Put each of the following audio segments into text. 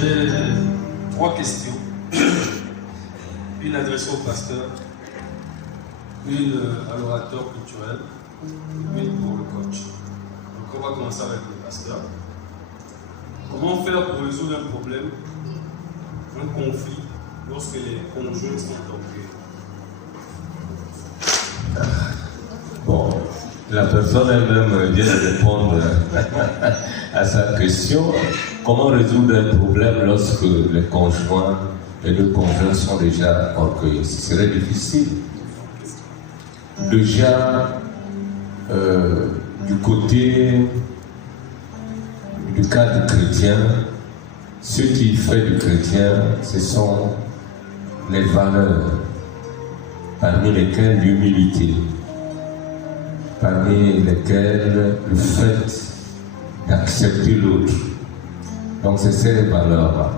J'ai 3 questions. Une adressée au pasteur, une à l'orateur culturel, et une pour le coach. Donc on va commencer avec le pasteur. Comment faire pour résoudre un problème, un conflit, lorsque les conjoints sont orgueilleux? Bon, la personne elle-même vient de répondre à sa question. Comment résoudre un problème lorsque les conjoints et le conjoint sont déjà orgueilleux? Ce serait difficile. Déjà, du côté du cadre chrétien, ce qui fait du chrétien, ce sont les valeurs, parmi lesquelles l'humilité, parmi lesquelles le fait d'accepter l'autre. Donc c'est ces valeurs-là.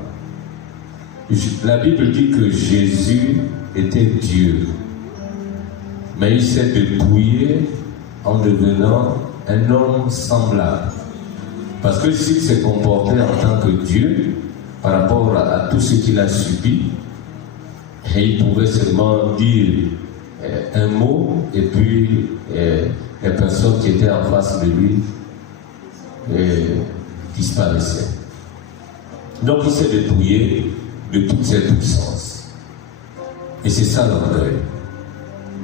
La Bible dit que Jésus était Dieu, mais il s'est dépouillé en devenant un homme semblable. Parce que s'il s'est comporté en tant que Dieu, par rapport à tout ce qu'il a subi, et il pouvait seulement dire un mot, et puis les personnes qui étaient en face de lui disparaissaient. Donc il s'est dépouillé de toutes ses puissances. Et c'est ça l'orgueil.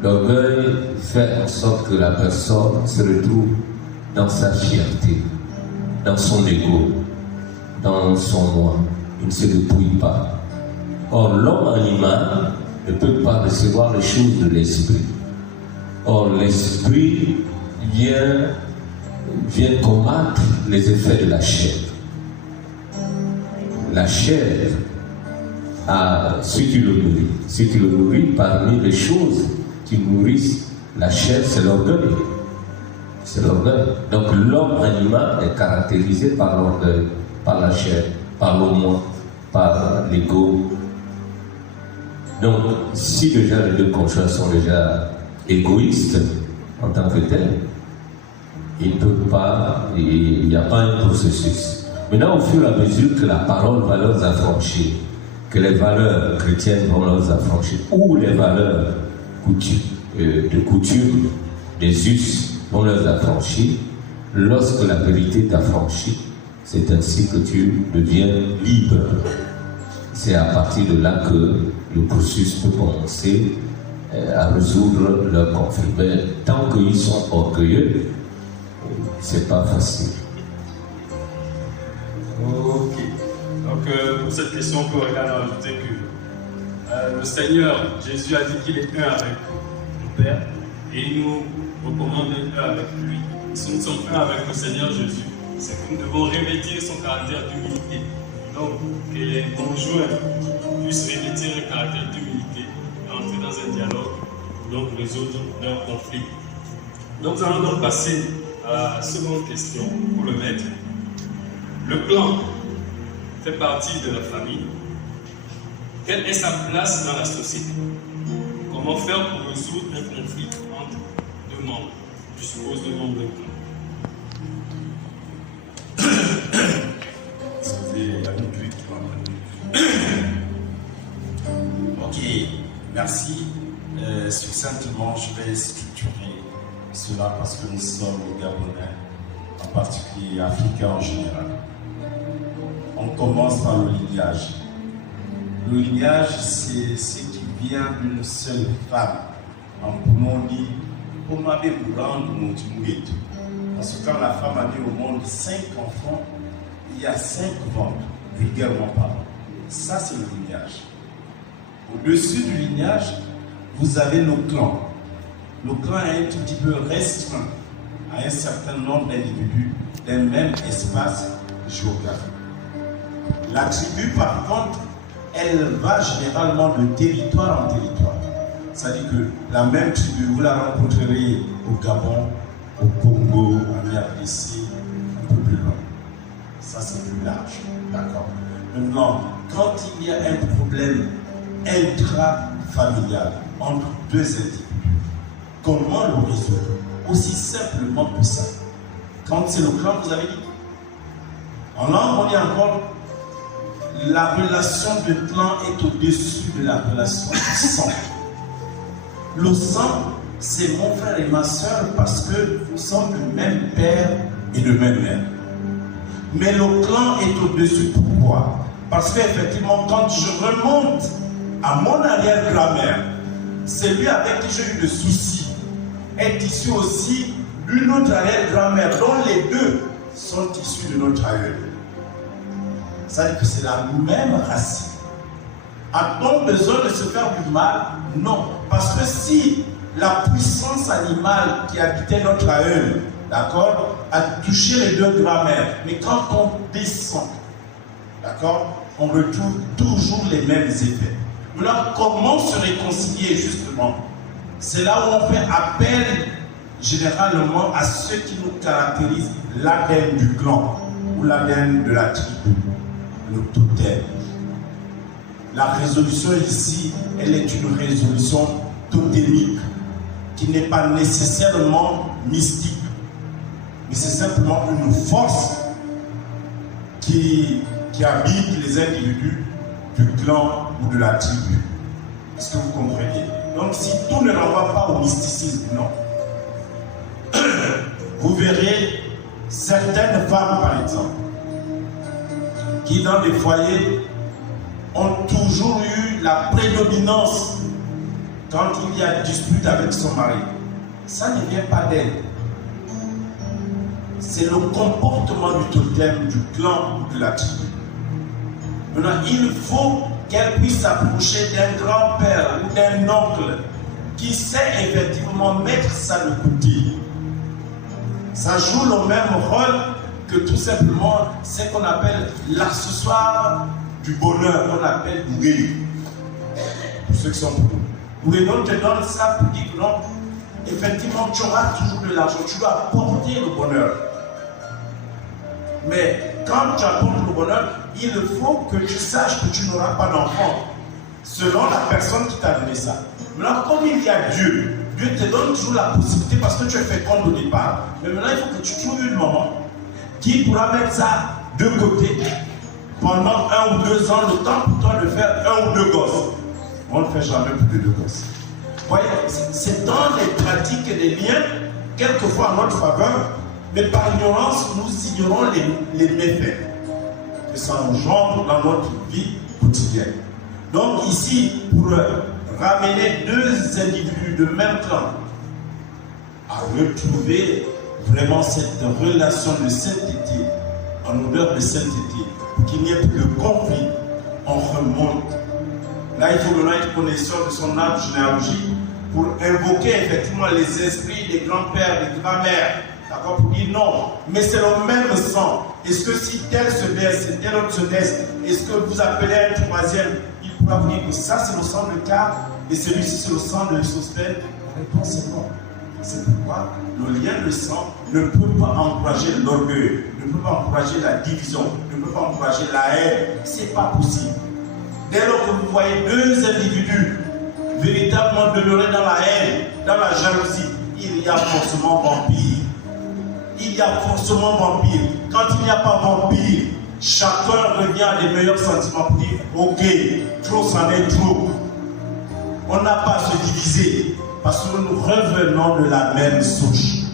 L'orgueil fait en sorte que la personne se retrouve dans sa fierté, dans son ego, dans son moi. Il ne se dépouille pas. Or, l'homme animal ne peut pas recevoir les choses de l'esprit. Or, l'esprit vient combattre les effets de la chair. La chair, si tu le nourris, parmi les choses qui nourrissent la chair, c'est l'orgueil. C'est l'orgueil. Donc l'homme animal est caractérisé par l'orgueil, par la chair, par le moi, par l'ego. Donc si déjà les deux conjoints sont déjà égoïstes en tant que tels, ils ne peuvent pas, il n'y a pas un processus. Maintenant, au fur et à mesure que la parole va leur affranchir, que les valeurs chrétiennes vont leur affranchir, ou les valeurs de coutume, des us vont leur affranchir, lorsque la vérité t'affranchit, c'est ainsi que tu deviens libre. C'est à partir de là que le processus peut commencer à résoudre leurs conflits. Mais tant qu'ils sont orgueilleux, c'est pas facile. Ok. Donc pour cette question, on peut regarder ajouter que le Seigneur, Jésus a dit qu'il est un avec le Père et il nous recommande d'être un avec lui. Si nous sommes un avec le Seigneur Jésus, c'est que nous devons revêtir son caractère d'humilité. Donc que les conjoints puissent revêtir un caractère d'humilité et entrer dans un dialogue pour donc résoudre leurs conflits. Donc nous allons donc passer à la seconde question pour le maître. Le clan fait partie de la famille. Quelle est sa place dans la société? Comment faire pour résoudre un conflit entre deux membres? Je suppose deux membres d'un clan. Il y a une pluie qui m'a. Ok, merci. Succinctement, je vais structurer cela parce que nous sommes Gabonais, en particulier Africains en général. On commence par le lignage. Le lignage, c'est ce qui vient d'une seule femme. En Burundi, on avait parce que quand la femme a mis au monde 5 enfants, il y a 5 ventres, vulgairement parlant. Ça, c'est le lignage. Au-dessus du lignage, vous avez le clan. Le clan est un tout petit peu restreint à un certain nombre d'individus d'un même espace géographique. La tribu, par contre, elle va généralement de territoire en territoire. C'est-à-dire que la même tribu, vous la rencontrerez au Gabon, au Congo, en RDC, un peu plus loin. Ça, c'est plus large. D'accord. Maintenant, quand il y a un problème intrafamilial entre deux individus, comment le résoudre? Aussi simplement que ça. Quand c'est le clan, vous avez dit. En langue, on dit encore la relation de clan est au-dessus de la relation du sang. Le sang, c'est mon frère et ma soeur parce que nous sommes de même père et de même mère. Mais le clan est au-dessus. Pourquoi? Parce qu'effectivement, quand je remonte à mon arrière-grand-mère, celui avec qui j'ai eu des soucis est issu aussi d'une autre arrière-grand-mère, dont les deux sont issus de notre aïeul. Ça veut dire que c'est la même racine. A-t-on besoin de se faire du mal? Non. Parce que si la puissance animale qui habitait notre aïeul, d'accord, a touché les deux grand-mères, mais quand on descend, d'accord, on retrouve toujours les mêmes effets. Alors, comment se réconcilier justement? C'est là où on fait appel généralement à ceux qui nous caractérisent, l'ADN du clan ou l'ADN de la tribu, le totem. La résolution ici, elle est une résolution totémique qui n'est pas nécessairement mystique, mais c'est simplement une force qui habite les individus du clan ou de la tribu. Est-ce que vous comprenez? Donc si tout ne renvoie pas au mysticisme, non. Vous verrez certaines femmes, par exemple, qui dans des foyers ont toujours eu la prédominance quand il y a dispute avec son mari. Ça ne vient pas d'elle. C'est le comportement du totem, du clan ou de la tribu. Maintenant, il faut qu'elle puisse s'approcher d'un grand-père ou d'un oncle qui sait effectivement mettre ça de côté. Ça joue le même rôle que tout simplement ce qu'on appelle l'accessoire du bonheur, qu'on appelle bourré. Pour ceux qui sont pour nous. Bourré, on te donne ça pour dire que non, effectivement, tu auras toujours de l'argent, tu dois apporter le bonheur. Mais quand tu apportes le bonheur, il faut que tu saches que tu n'auras pas d'enfant, selon la personne qui t'a donné ça. Maintenant, comme il y a Dieu, Dieu te donne toujours la possibilité parce que tu es féconde au départ. Mais maintenant, il faut que tu trouves une maman qui pourra mettre ça de côté pendant 1 ou 2 ans, le temps pour toi de faire 1 ou 2 gosses. On ne fait jamais plus de 2 gosses. Vous voyez, c'est dans les pratiques et les liens, quelquefois en notre faveur, mais par ignorance, nous ignorons les méfaits que ça engendre dans notre vie quotidienne. Donc ici, pour ramener 2 individus de même clan à retrouver vraiment cette relation de sainteté, en odeur de sainteté, pour qu'il n'y ait plus de conflit, on remonte. Là, il faut maintenant être connaisseur de son arbre généalogique pour invoquer effectivement les esprits des grands-pères, des grands-mères, d'accord, pour dire non, mais c'est le même sang. Est-ce que si tel se baisse et tel autre se baisse, est-ce que vous appelez un troisième, il pourra vous dire que ça c'est le sang de Car et celui-ci c'est le sang de Sospel? La réponse est non. C'est pourquoi le lien de sang ne peut pas encourager l'orgueil, ne peut pas encourager la division, ne peut pas encourager la haine. C'est pas possible. Dès lors que vous voyez 2 individus véritablement demeurer dans la haine, dans la jalousie, il y a forcément vampire. Il y a forcément vampire. Quand il n'y a pas vampire, chacun revient à des meilleurs sentiments pour dire ok, trop c'en est trop. On n'a pas à se diviser parce que nous revenons de la même souche.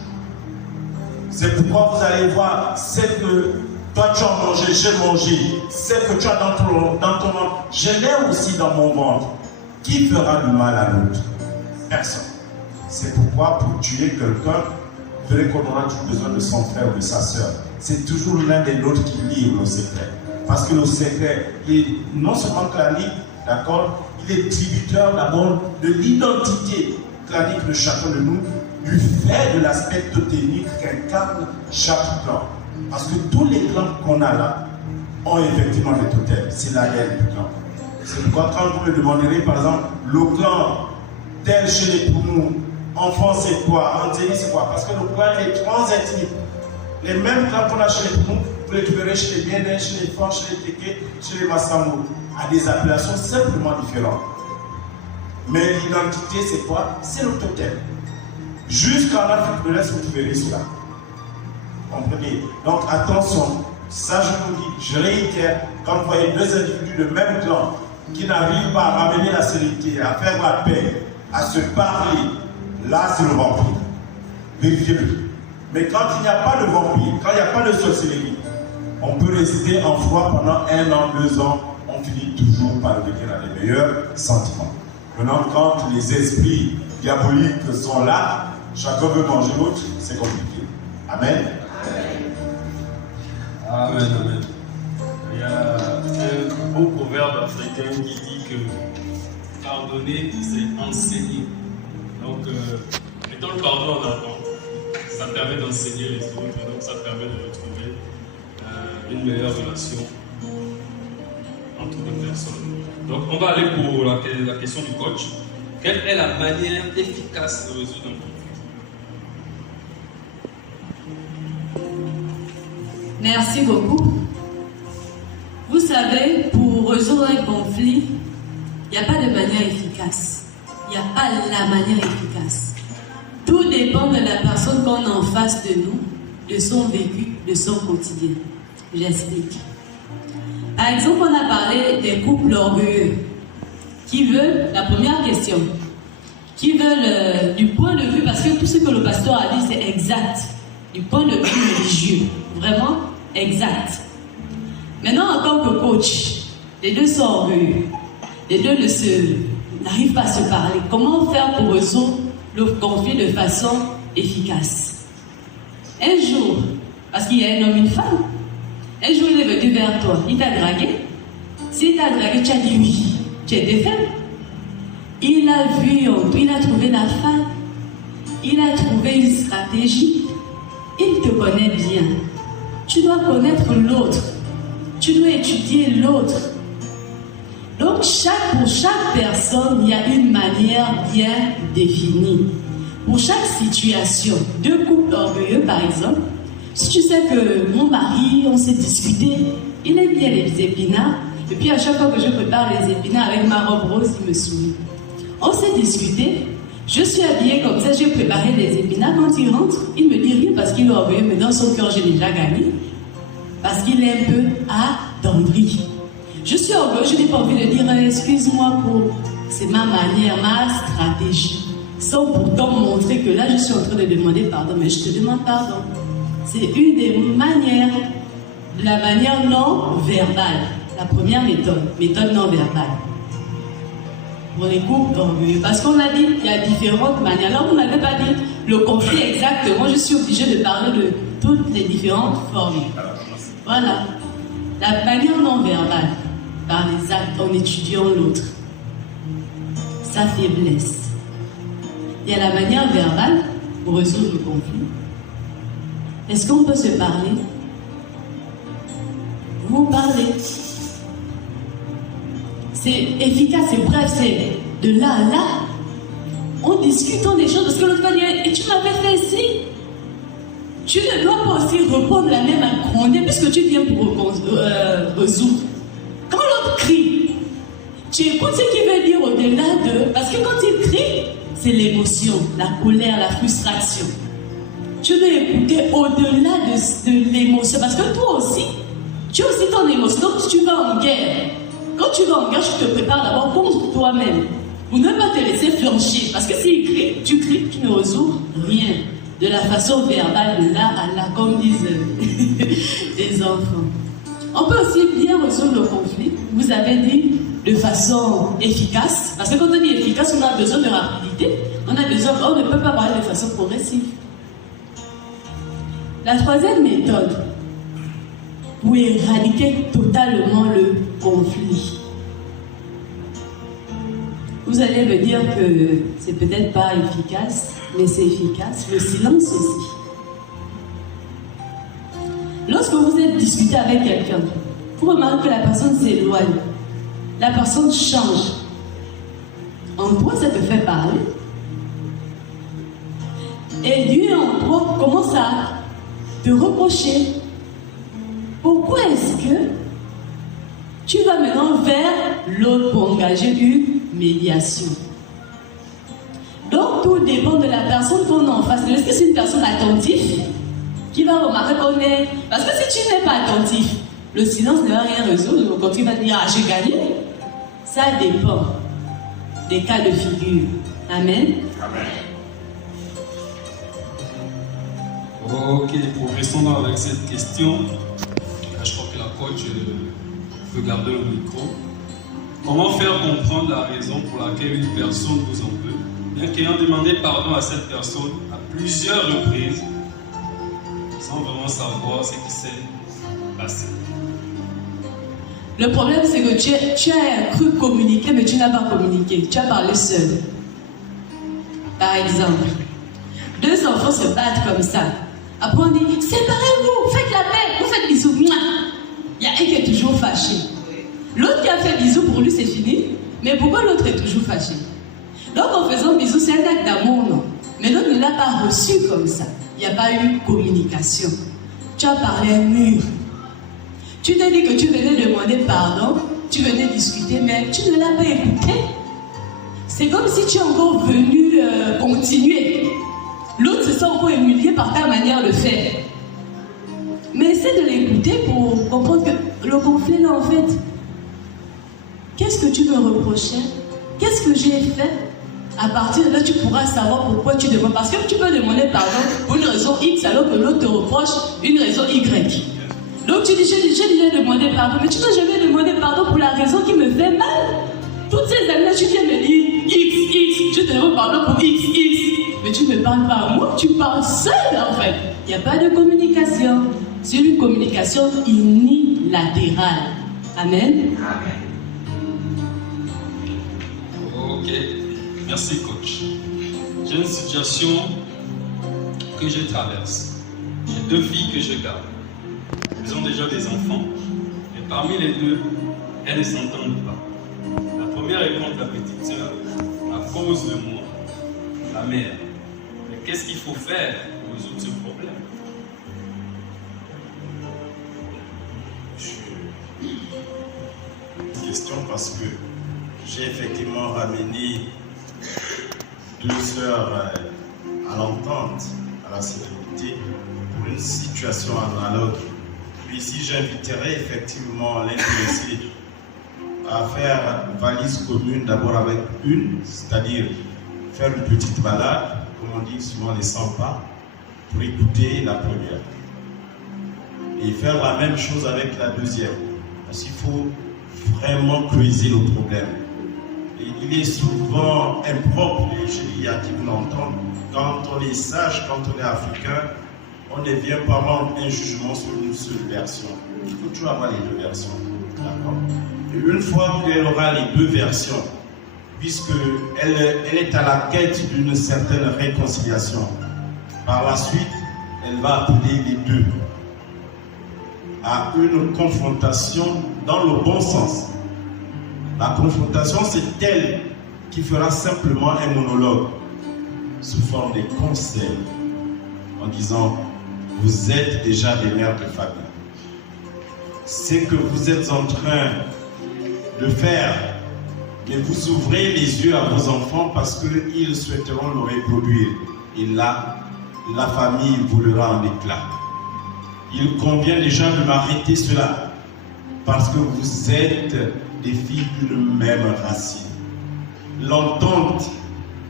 C'est pourquoi vous allez voir ce que toi tu as mangé, j'ai mangé, ce que tu as dans ton ventre, je l'ai aussi dans mon ventre. Qui fera du mal à l'autre? Personne. C'est pourquoi pour tuer quelqu'un, vous verrez qu'on aura toujours besoin de son frère ou de sa soeur. C'est toujours l'un des nôtres qui livre le secret. Parce que le secret, il est non seulement clanique, d'accord, il est tributaire d'abord de l'identité clanique de chacun de nous, du fait de l'aspect totémique qu'incarne chaque clan. Parce que tous les clans qu'on a là ont effectivement des totems. C'est l'ADN du clan. C'est pourquoi quand vous me demanderez, par exemple, le clan tel chez les Poumous, enfant c'est quoi, Antélie c'est quoi? Parce que le clan est transethnique. Les mêmes clans qu'on a chez les Poumous, vous les trouverez chez les Biénins, chez les Fans, chez les Téké, chez les Massamou, à des appellations simplement différentes. Mais l'identité c'est quoi? C'est le totem. Jusqu'en Afrique de l'Est, vous trouverez cela. Comprenez? Donc attention, Ça, je vous dis, je réitère, quand vous voyez deux individus de même clan qui n'arrivent pas à ramener la sérénité, à faire la paix, à se parler, là, c'est le vampire. Vérifiez-le. Mais quand il n'y a pas de vampire, quand il n'y a pas de sorcellerie, on peut rester en foi pendant 1 an, 2 ans, on finit toujours par revenir à les meilleurs sentiments. Maintenant, quand les esprits diaboliques sont là, chacun veut manger l'autre, c'est compliqué. Amen. Amen, amen. Il y a un beau proverbe africain qui dit que pardonner, c'est enseigner. Donc, mettons le pardon en avant. Ça permet d'enseigner les autres, donc ça permet de retrouver une meilleure relation entre deux personnes. Donc, on va aller pour la question du coach. Quelle est la manière efficace de résoudre un conflit? Merci beaucoup. Vous savez, pour résoudre un conflit, il n'y a pas de manière efficace. Il n'y a pas la manière efficace. Tout dépend de la personne qu'on a en face de nous, de son vécu, de son quotidien. J'explique. Par exemple, on a parlé des couples orgueilleux qui veulent, la première question, qui veulent du point de vue, parce que tout ce que le pasteur a dit, c'est exact, du point de vue religieux, vraiment exact. Maintenant, en tant que coach, les deux sont orgueilleux, les deux n'arrivent pas à se parler. Comment faire pour résoudre le conflit de façon efficace? Un jour, parce qu'il y a un homme et une femme, un jour il est venu vers toi, il t'a dragué. S'il t'a dragué, tu as dit oui, tu es défait. Il a vu, il a trouvé la femme, il a trouvé une stratégie, il te connaît bien. Tu dois connaître l'autre, tu dois étudier l'autre. Donc pour chaque personne, il y a une manière bien définie. Pour chaque situation, deux couples orgueilleux par exemple, si tu sais que mon mari, on s'est discuté, il aime bien les épinards, et puis à chaque fois que je prépare les épinards avec ma robe rose, il me sourit. On s'est discuté, je suis habillée comme ça, j'ai préparé les épinards. Quand il rentre, il me dit rien parce qu'il est orgueilleux, mais dans son cœur, j'ai déjà gagné. Parce qu'il est un peu attendri. Je suis orgueilleux, je n'ai pas envie de dire excuse-moi pour. C'est ma manière, ma stratégie. Sans pourtant montrer que là, je suis en train de demander pardon, mais je te demande pardon. C'est une des manières, la manière non verbale. La première méthode non verbale. Pour les couples orgueilleux. Parce qu'on a dit qu'il y a différentes manières. Là, on n'avait pas dit le conflit exactement. Je suis obligée de parler de toutes les différentes formes. Voilà. La manière non verbale, par les actes, en étudiant l'autre. Sa faiblesse. Il y a la manière verbale pour résoudre le conflit. Est-ce qu'on peut se parler? Vous parlez. C'est efficace, c'est bref, c'est de là à là. On discute, on échange, parce que l'autre va dire, et tu m'avais fait ci. Tu ne dois pas aussi répondre la même acronyme, puisque tu viens pour résoudre. Quand l'autre crie, tu écoutes ce qu'il veut dire au-delà de... Parce que quand il crie, c'est l'émotion, la colère, la frustration. Tu dois écouter au-delà de l'émotion, parce que toi aussi, tu as aussi ton émotion. Donc tu vas en guerre. Quand tu vas en guerre, tu te prépares d'abord contre toi-même. Pour ne pas te laisser flancher. Parce que s'il crie, tu ne résous rien. De la façon verbale, de là à là, comme disent les enfants. On peut aussi bien résoudre le conflit. Vous avez dit de façon efficace. Parce que quand on dit efficace, on a besoin de rapidité. On ne peut pas parler de façon progressive. La troisième méthode, pour éradiquer totalement le conflit. Vous allez me dire que c'est peut-être pas efficace, mais c'est efficace. Le silence aussi. Lorsque vous êtes discuté avec quelqu'un, vous remarquez que la personne s'éloigne, la personne change. En toi, ça te fait parler. Et Dieu en toi commence à te reprocher. Pourquoi est-ce que tu vas maintenant vers l'autre pour engager une médiation? Donc tout dépend de la personne qu'on a en face. Est-ce que c'est une personne attentive? qui va remarquer qu'on est... Parce que si tu n'es pas attentif, le silence ne va rien résoudre. Quand tu vas dire, ah, j'ai gagné, ça dépend des cas de figure. Amen. Amen. Ok, progressons avec cette question. Là, je crois que la coach peut garder le micro. Comment faire comprendre la raison pour laquelle une personne vous en veut, bien qu'ayant demandé pardon à cette personne à plusieurs reprises, sans vraiment savoir ce qui s'est passé? Le problème, c'est que tu as cru communiquer, mais tu n'as pas communiqué. Tu as parlé seul. Par exemple, deux enfants se battent comme ça. Après, on dit, séparez-vous, faites la paix, vous faites bisous. Il y a un qui est toujours fâché. L'autre qui a fait bisous, pour lui, c'est fini. Mais pourquoi l'autre est toujours fâché? Donc, en faisant bisous, c'est un acte d'amour, non? Mais l'autre ne l'a pas reçu comme ça. Il n'y a pas eu communication. Tu as parlé à un mur. Tu t'es dit que tu venais demander pardon, tu venais discuter, mais tu ne l'as pas écouté. C'est comme si tu es encore venu continuer. L'autre se sent encore humilié par ta manière de faire. Mais essaie de l'écouter pour comprendre que le conflit là, en fait, qu'est-ce que tu me reprochais? Qu'est-ce que j'ai fait? À partir de là, tu pourras savoir pourquoi tu demandes. Parce que tu peux demander pardon pour une raison X alors que l'autre te reproche une raison Y. Donc tu dis, j'ai déjà demandé pardon, mais tu n'as jamais demandé pardon pour la raison qui me fait mal. Toutes ces années-là, tu viens me dire X, je te demande pardon pour X. Mais tu ne parles pas à moi, tu parles seul en fait. Il n'y a pas de communication. C'est une communication unilatérale. Amen. Ok, merci coach. J'ai une situation que je traverse. J'ai deux filles que je garde. Elles ont déjà des enfants, et parmi les deux, elles ne s'entendent pas. La première est contre la petite sœur à cause de moi, la mère. Mais qu'est-ce qu'il faut faire pour résoudre ce problème? Question parce que j'ai effectivement ramené deux sœurs à l'entente, à la sécurité, pour une situation analogue. Puis ici, j'inviterai effectivement l'intéressé à faire valise commune d'abord avec une, c'est-à-dire faire une petite balade, comme on dit souvent les 100 pas, pour écouter la première. Et faire la même chose avec la deuxième. Parce qu'il faut vraiment creuser le problème. Et il est souvent impropre, et je dis à qui vous l'entendez, quand on est sage, quand on est africain, on ne vient pas rendre un jugement sur une seule version. Il faut toujours avoir les deux versions. D'accord? Et une fois qu'elle aura les deux versions, puisqu'elle est à la quête d'une certaine réconciliation, par la suite, elle va appeler les deux à une confrontation dans le bon sens. La confrontation, c'est elle qui fera simplement un monologue sous forme de conseils en disant: vous êtes déjà des mères de famille. Ce que vous êtes en train de faire, mais vous ouvrez les yeux à vos enfants parce qu'ils souhaiteront le reproduire. Et là, la famille volera en éclats. Il convient déjà de m'arrêter cela parce que vous êtes des filles d'une même racine. L'entente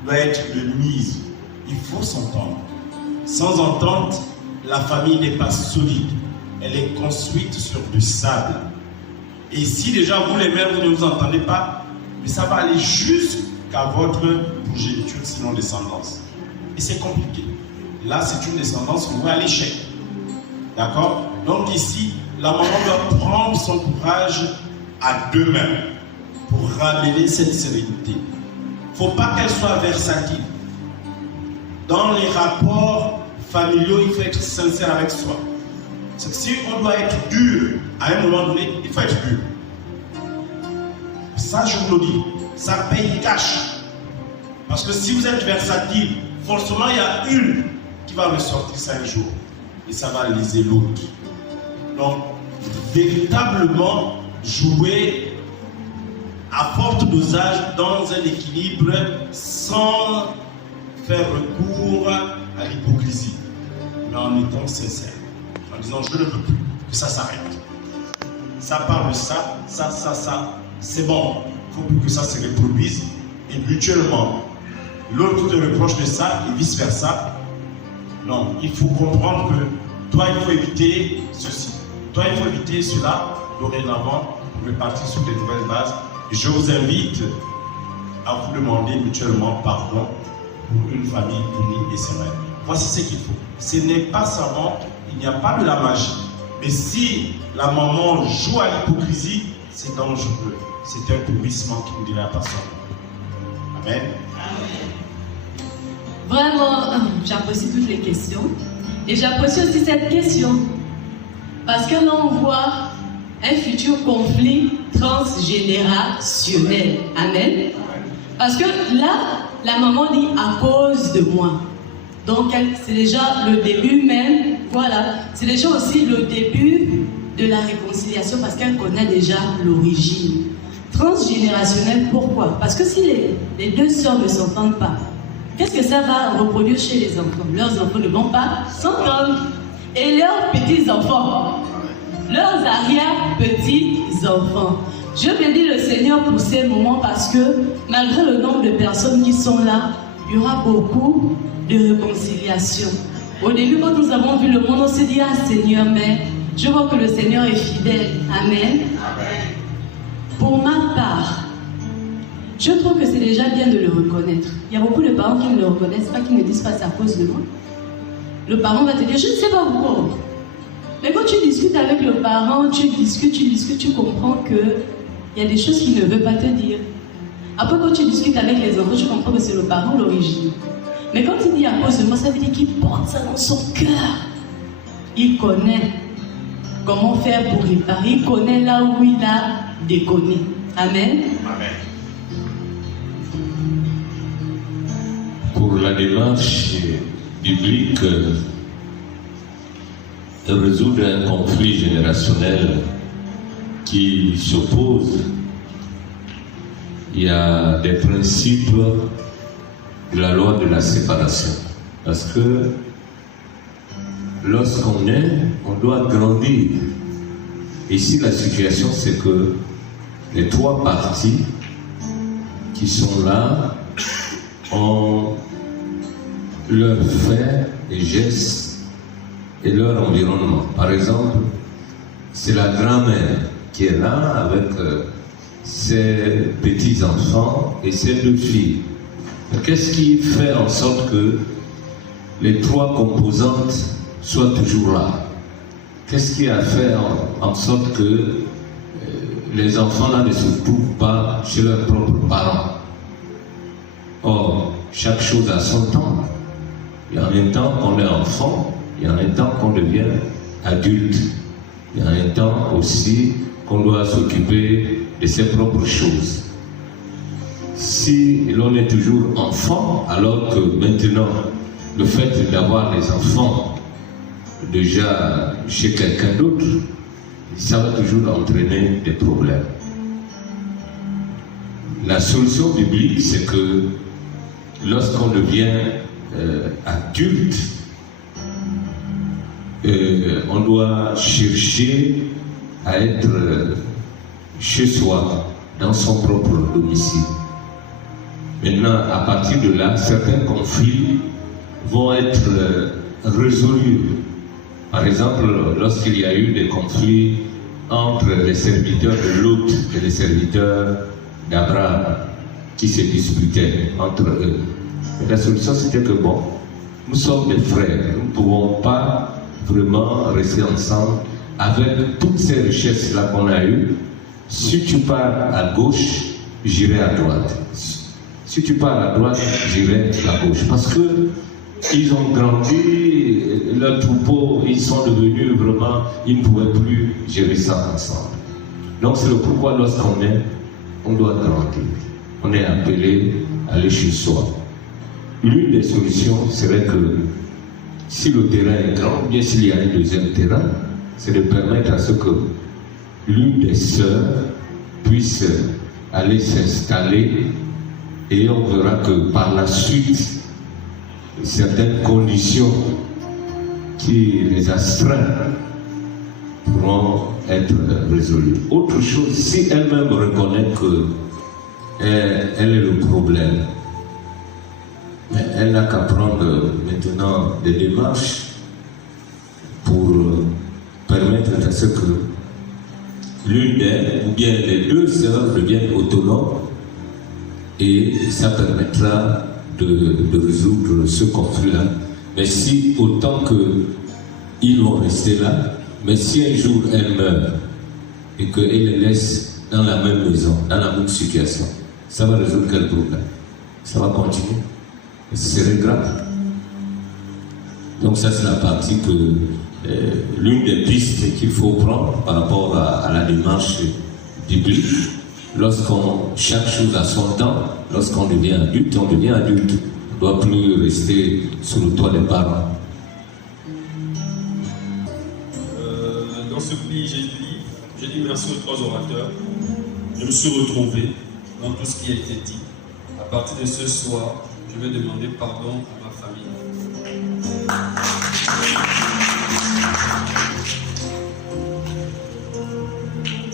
doit être de mise. Il faut s'entendre. Sans entente, la famille n'est pas solide. Elle est construite sur du sable. Et si déjà vous les mères, vous ne vous entendez pas, mais ça va aller jusqu'à votre progéniture, sinon descendance. Et c'est compliqué. Là, c'est une descendance qui va à l'échec. D'accord? Donc ici, la maman doit prendre son courage à deux mains pour ramener cette sérénité. Il ne faut pas qu'elle soit versatile. Dans les rapports familiaux, il faut être sincère avec soi. C'est que si on doit être dur, à un moment donné, il faut être dur. Ça, je vous le dis, ça paye cash. Parce que si vous êtes versatile, forcément, il y a une qui va ressortir ça un jour. Et ça va léser l'autre. Donc, véritablement, jouer à forte dosage dans un équilibre sans faire recours à l'hypocrisie. mais en étant sincère. En disant, je ne veux plus que ça s'arrête. Ça parle de ça, c'est bon. Il ne faut plus que ça se reproduise. Et mutuellement, l'autre te reproche de ça et vice-versa. Non, il faut comprendre que toi, il faut éviter ceci. Toi, il faut éviter cela. Dorénavant, pour repartir sur des nouvelles bases. Et je vous invite à vous demander mutuellement pardon pour une famille unie et sereine. Voici ce qu'il faut. Ce n'est pas savant, il n'y a pas de la magie. Mais si la maman joue à l'hypocrisie, c'est dangereux. C'est un pourrissement qui nous dirait à personne. Amen. Vraiment, j'apprécie toutes les questions. Et j'apprécie aussi cette question. Parce que là, on voit un futur conflit transgénérationnel. Amen. Parce que là, la maman dit à cause de moi. Donc, c'est déjà le début même. Voilà. C'est déjà aussi le début de la réconciliation parce qu'elle connaît déjà l'origine. Transgénérationnel, pourquoi? Parce que si les deux sœurs ne s'entendent pas, qu'est-ce que ça va reproduire chez les enfants? Leurs enfants ne vont pas s'entendre. Et leurs petits-enfants, leurs arrière-petits-enfants. Je bénis le Seigneur pour ces moments parce que malgré le nombre de personnes qui sont là, il y aura beaucoup de réconciliation. Au début, quand nous avons vu le monde, on s'est dit, ah Seigneur, mais je vois que le Seigneur est fidèle. Amen. Pour ma part, je trouve que c'est déjà bien de le reconnaître. Il y a beaucoup de parents qui ne le reconnaissent pas, qui ne disent pas c'est à cause de moi. Le parent va te dire, je ne sais pas pourquoi. Mais quand tu discutes avec le parent, tu discutes, tu comprends qu'il y a des choses qu'il ne veut pas te dire. Après, quand tu discutes avec les enfants, tu comprends que c'est le parent l'origine. Mais quand il dit à cause de moi, ça veut dire qu'il porte ça dans son cœur. Il connaît comment faire pour réparer. Il connaît là où il a déconné. Amen. Amen. Pour la démarche biblique, résoudre un conflit générationnel qui s'oppose, il y a des principes de la loi de la séparation. Parce que lorsqu'on est, on doit grandir. Ici, la situation, c'est que les trois parties qui sont là ont leur fait et gestes et leur environnement. Par exemple, c'est la grand-mère qui est là avec ses petits-enfants et ses deux filles. Qu'est-ce qui fait en sorte que les trois composantes soient toujours là? Qu'est-ce qui a fait en sorte que les enfants là ne se trouvent pas chez leurs propres parents? Or, chaque chose a son temps. Il y a un temps qu'on est enfant, il y a un temps qu'on devient adulte. Il y a un temps aussi qu'on doit s'occuper de ses propres choses. Si l'on est toujours enfant, alors que maintenant, le fait d'avoir les enfants déjà chez quelqu'un d'autre, ça va toujours entraîner des problèmes. La solution biblique, c'est que lorsqu'on devient adulte, on doit chercher à être chez soi, dans son propre domicile. Maintenant, à partir de là, certains conflits vont être résolus. Par exemple, lorsqu'il y a eu des conflits entre les serviteurs de Lot et les serviteurs d'Abraham qui se disputaient entre eux. Et la solution, c'était que bon, nous sommes des frères, nous ne pouvons pas vraiment rester ensemble avec toutes ces richesses-là qu'on a eues. Si tu pars à gauche, j'irai à droite. Si tu pars à droite, j'irai à gauche. Parce que ils ont grandi, leurs troupeaux, ils sont devenus vraiment, ils ne pouvaient plus gérer ça ensemble. Donc c'est le pourquoi lorsqu'on est, on doit grandir. On est appelé à aller chez soi. L'une des solutions serait que si le terrain est grand, bien s'il y a un deuxième terrain, c'est de permettre à ce que l'une des sœurs puisse aller s'installer et on verra que par la suite, certaines conditions qui les astreint pourront être résolus. Autre chose, si elle-même reconnaît qu'elle est le problème, mais elle n'a qu'à prendre maintenant des démarches pour permettre à ce que l'une d'elles ou bien les deux sœurs deviennent autonomes, et ça permettra de résoudre ce conflit-là. Mais si autant qu'ils vont rester là, mais si un jour elle meurt et qu'elle les laisse dans la même maison, dans la même situation, ça va résoudre quel problème? Ça va continuer. Et ce serait grave. Donc ça, c'est la partie que l'une des pistes qu'il faut prendre par rapport à la démarche biblique. Chaque chose a son temps, lorsqu'on devient adulte, on devient adulte. On ne doit plus rester sous le toit des parents. Dans ce pays, j'ai dit merci aux 3 orateurs. Je me suis retrouvé dans tout ce qui a été dit. À partir de ce soir, je vais demander pardon à ma famille.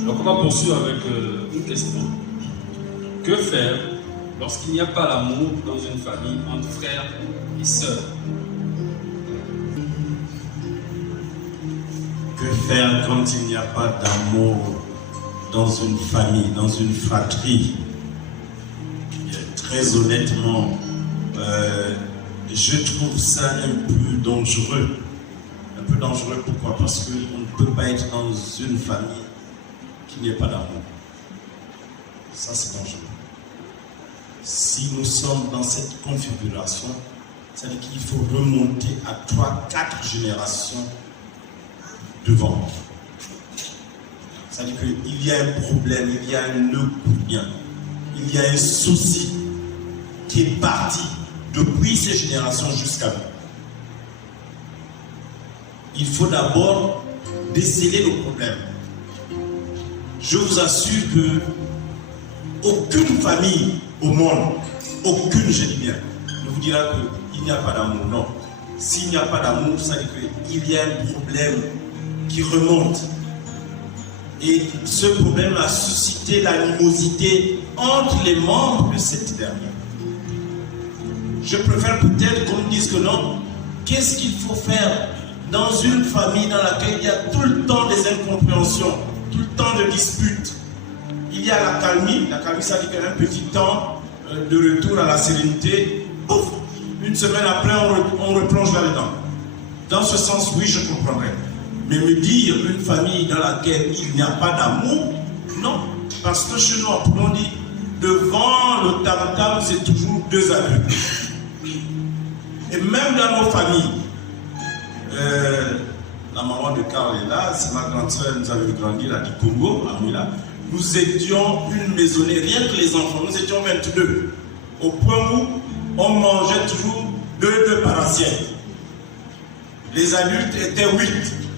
Donc on va poursuivre avec une question. Que faire lorsqu'il n'y a pas l'amour dans une famille entre frères et sœurs? Que faire quand il n'y a pas d'amour dans une famille, dans une fratrie? Très honnêtement, je trouve ça un peu dangereux. Un peu dangereux, pourquoi? Parce qu'on ne peut pas être dans une famille qui n'ait pas d'amour. Ça, c'est dangereux. Si nous sommes dans cette configuration, c'est-à-dire qu'il faut remonter à 3-4 générations devant. C'est-à-dire qu'il y a un problème, il y a un nœud courant, il y a un souci qui est parti depuis ces générations jusqu'à nous. Il faut d'abord déceler le problème. Je vous assure que aucune famille au monde, aucune, je dis bien, ne vous dira qu'il n'y a pas d'amour. Non. S'il n'y a pas d'amour, ça veut dire qu'il y a un problème qui remonte. Et ce problème a suscité l'animosité entre les membres de cette dernière. Je préfère peut-être qu'on dise que non. Qu'est-ce qu'il faut faire dans une famille dans laquelle il y a tout le temps des incompréhensions, tout le temps de disputes? Il y a la calmie. La calmie, ça dit qu'il y a un petit temps de retour à la sérénité. Ouf, une semaine après, on replonge là-dedans. Dans ce sens, oui, je comprendrais. Mais me dire une famille dans laquelle il n'y a pas d'amour, non. Parce que chez nous, on dit, devant le tam-tam, c'est toujours 2 adultes. Et même dans nos familles, la maman de Carl est là, c'est ma grande soeur, nous avons grandi là du Congo, à Mila. Nous étions une maisonnée, rien que les enfants, nous étions 22. Au point où on mangeait toujours 2 par assiette. Les adultes étaient 8,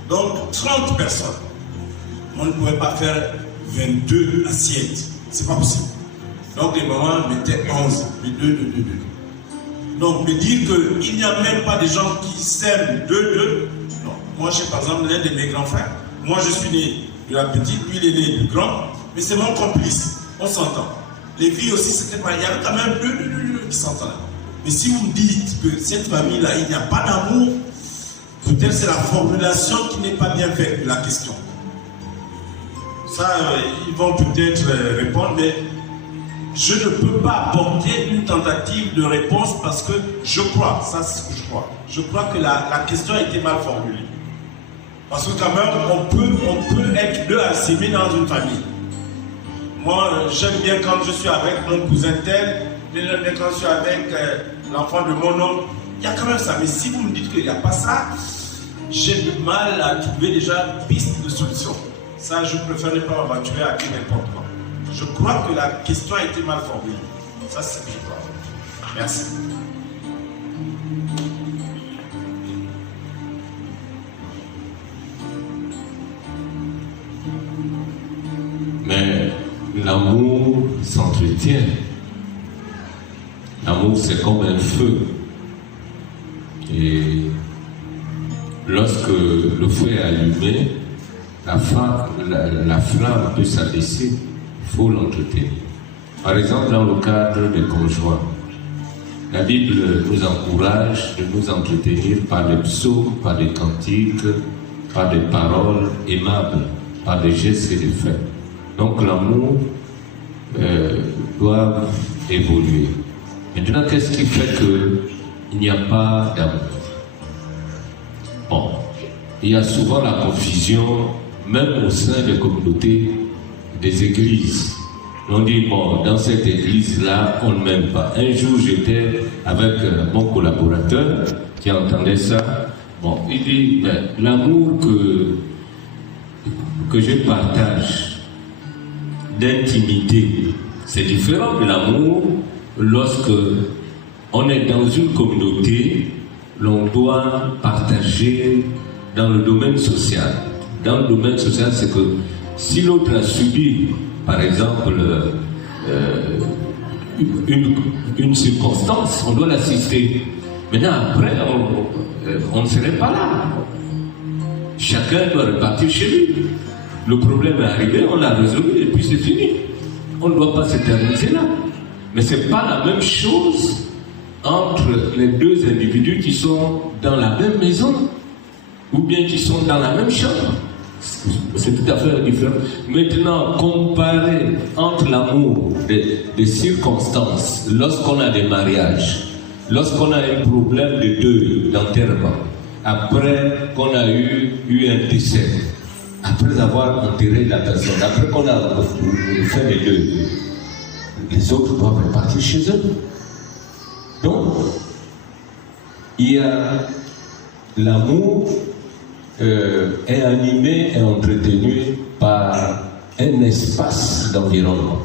donc 30 personnes. On ne pouvait pas faire 22 assiettes, c'est pas possible. Donc les mamans mettaient 11, mais 2. Donc me dire qu'il n'y a même pas des gens qui s'aiment 2. Non. Moi j'ai par exemple l'un de mes grands frères. Moi je suis né de la petite, lui il est né du grand, mais c'est mon complice. On s'entend. Les filles aussi c'était pas. Il y avait quand même 2 qui s'entendent. Mais si vous me dites que cette famille là il n'y a pas d'amour, peut-être c'est la formulation qui n'est pas bien faite de la question. Ça ils vont peut-être répondre, mais je ne peux pas apporter une tentative de réponse parce que je crois, ça c'est ce que je crois. Je crois que la question a été mal formulée. Parce que quand même, on peut être 2 à s'aimer dans une famille. Moi, j'aime bien quand je suis avec mon cousin tel, j'aime bien quand je suis avec l'enfant de mon oncle. Il y a quand même ça. Mais si vous me dites qu'il n'y a pas ça, j'ai du mal à trouver déjà piste de solution. Ça, je préfère ne pas m'aventurer à dire n'importe quoi. Je crois que la question a été mal formulée. Ça, c'est ce que je crois. Merci. Mais l'amour s'entretient. L'amour, c'est comme un feu. Et lorsque le feu est allumé, la flamme peut s'abaisser, il faut l'entretenir. Par exemple, dans le cadre des conjoints, la Bible nous encourage de nous entretenir par des psaumes, par des cantiques, par des paroles aimables, par des gestes et des faits. Donc l'amour doit évoluer. Maintenant, qu'est-ce qui fait qu'il n'y a pas d'amour? Bon, il y a souvent la confusion, même au sein des communautés, des églises. On dit, bon, dans cette église-là, on ne m'aime pas. Un jour, j'étais avec mon collaborateur qui entendait ça. Bon, il dit, mais l'amour que je partage d'intimité, c'est différent de l'amour lorsque on est dans une communauté, l'on doit partager dans le domaine social. Dans le domaine social, c'est que si l'autre a subi, par exemple, une circonstance, on doit l'assister. Maintenant, après, on ne serait pas là. Chacun doit repartir chez lui. Le problème est arrivé, on l'a résolu et puis c'est fini. On ne doit pas s'éterniser là. Mais ce n'est pas la même chose entre les deux individus qui sont dans la même maison ou bien qui sont dans la même chambre. C'est tout à fait différent. Maintenant, comparer entre l'amour des circonstances, lorsqu'on a des mariages, lorsqu'on a un problème de deuil, d'enterrement, après qu'on a eu un décès, après avoir enterré la personne, après qu'on a fait les deuils, les autres doivent repartir chez eux. Donc, il y a l'amour est animé et entretenu par un espace d'environnement.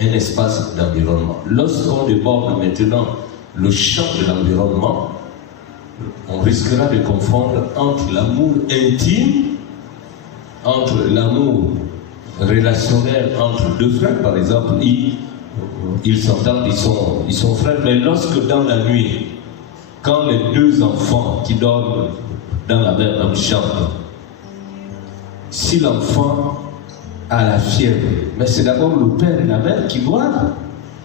Un espace d'environnement. Lorsqu'on déborde maintenant le champ de l'environnement, on risquera de confondre entre l'amour intime, entre l'amour relationnel entre deux frères, par exemple, ils s'entendent, ils sont frères, mais lorsque dans la nuit, quand les deux enfants qui dorment dans la même chambre, si l'enfant a la fièvre, mais c'est d'abord le père et la mère qui doivent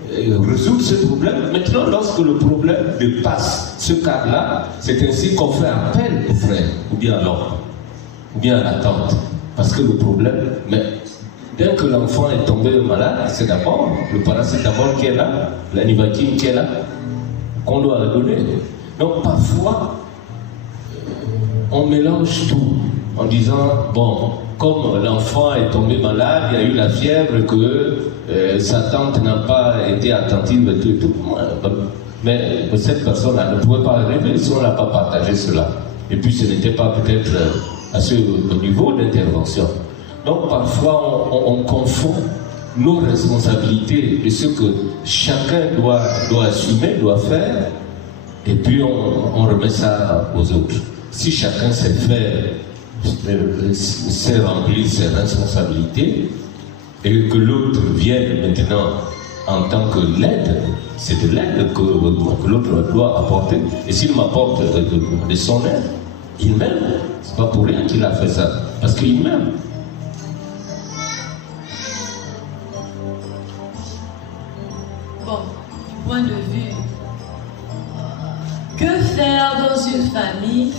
résoudre ce problème. Maintenant, lorsque le problème dépasse ce cadre-là, c'est ainsi qu'on fait appel au frère, ou bien à l'homme, ou bien à la tante. Parce que le problème, mais dès que l'enfant est tombé malade, c'est d'abord le paracétamol qui est là, la nivatine qui est là, qu'on doit donner. Donc parfois, on mélange tout en disant, bon, comme l'enfant est tombé malade, il y a eu la fièvre, que sa tante n'a pas été attentive et tout. Mais cette personne-là ne pouvait pas rêver si on n'a pas partagé cela. Et puis ce n'était pas peut-être à ce niveau d'intervention. Donc parfois on confond nos responsabilités de ce que chacun doit assumer, doit faire, et puis on remet ça aux autres. Si chacun sait remplir ses responsabilités, et que l'autre vienne maintenant en tant que l'aide, c'est de l'aide que l'autre doit apporter. Et s'il m'apporte de son aide, il m'aime. C'est pas pour rien qu'il a fait ça, parce qu'il m'aime. Bon, du point de vue, que faire dans une famille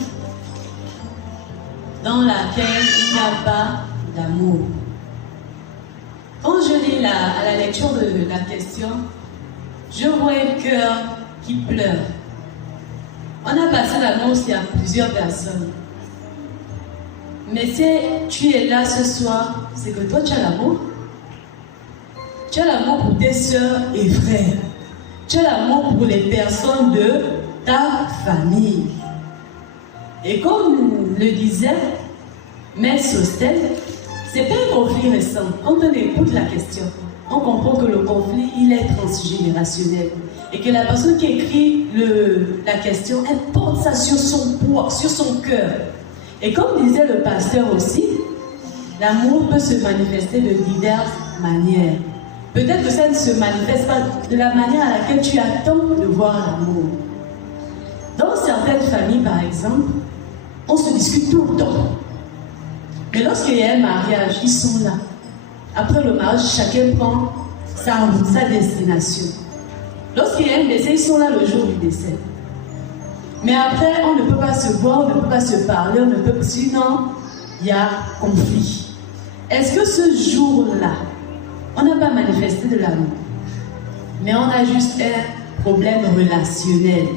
dans laquelle il n'y a pas d'amour? Quand je lis à la lecture de la question, je vois un cœur qui pleure. On a passé l'annonce il y a plusieurs personnes. Mais si tu es là ce soir, c'est que toi tu as l'amour. Tu as l'amour pour tes soeurs et frères. Tu as l'amour pour les personnes de ta famille. Et comme le disait Mère Sostel, c'est pas un conflit récent. Quand on écoute la question, on comprend que le conflit, il est transgénérationnel. Et que la personne qui écrit la question, elle porte ça sur son poids, sur son cœur. Et comme disait le pasteur aussi, l'amour peut se manifester de diverses manières. Peut-être que ça ne se manifeste pas de la manière à laquelle tu attends de voir l'amour. Dans certaines familles, par exemple, on se discute tout le temps. Mais lorsqu'il y a un mariage, ils sont là. Après le mariage, chacun prend sa route, sa destination. Lorsqu'il y a un décès, ils sont là le jour du décès. Mais après, on ne peut pas se voir, on ne peut pas se parler, on ne peut pas... Sinon, il y a conflit. Est-ce que ce jour-là, on n'a pas manifesté de l'amour, mais on a juste un problème relationnel.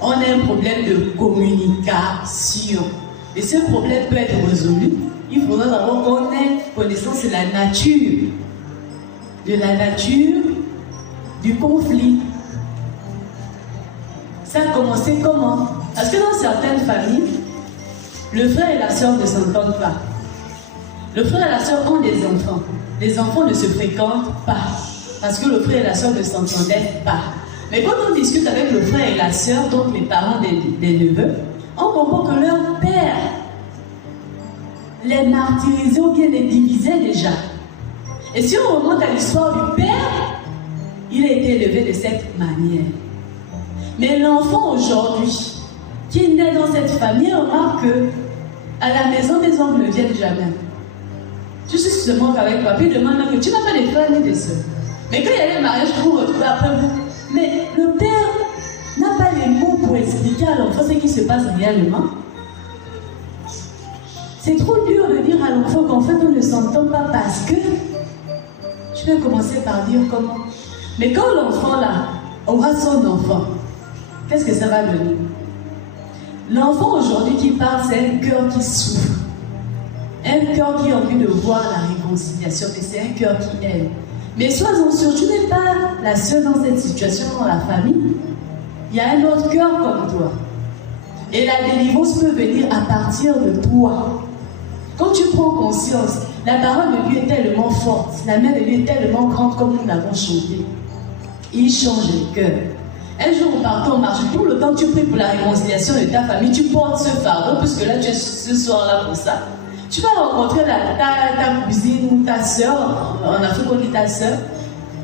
On a un problème de communication. Et ce problème peut être résolu. Il faudra d'abord qu'on ait connaissance de la nature. De la nature du conflit. Ça a commencé comment? Parce que dans certaines familles, le frère et la soeur ne s'entendent pas. Le frère et la soeur ont des enfants. Les enfants ne se fréquentent pas. Parce que le frère et la soeur ne s'entendaient pas. Mais quand on discute avec le frère et la soeur, donc les parents des neveux, on comprend que leur père les martyrisait ou bien les divisait déjà. Et si on remonte à l'histoire du père, il a été élevé de cette manière. Mais l'enfant aujourd'hui, qui naît dans cette famille, remarque que à la maison, les hommes ne viennent jamais. Tu sais seulement qu'avec papa, il demande que tu n'as pas de frères ni de sœurs. Mais quand il y a les mariages, vous vous retrouvez après vous. Mais le père n'a pas les mots pour expliquer à l'enfant ce qui se passe réellement. C'est trop dur de dire à l'enfant qu'en fait on ne s'entend pas parce que... Je vais commencer par dire comment. Mais quand l'enfant là aura son enfant, qu'est-ce que ça va donner? L'enfant aujourd'hui qui parle, c'est un cœur qui souffre. Un cœur qui a envie de voir la réconciliation, mais c'est un cœur qui aime. Mais sois-en sûr, tu n'es pas la seule dans cette situation dans la famille. Il y a un autre cœur comme toi. Et la délivrance peut venir à partir de toi. Quand tu prends conscience, la parole de Dieu est tellement forte, la main de Dieu est tellement grande comme nous l'avons chanté. Il change les cœurs. Un jour, en partant en marche, tout le temps que tu pries pour la réconciliation de ta famille, tu portes ce fardeau, puisque là, tu es ce soir-là pour ça. Tu vas rencontrer ta cousine ou ta soeur, en Afrique on dit ta soeur.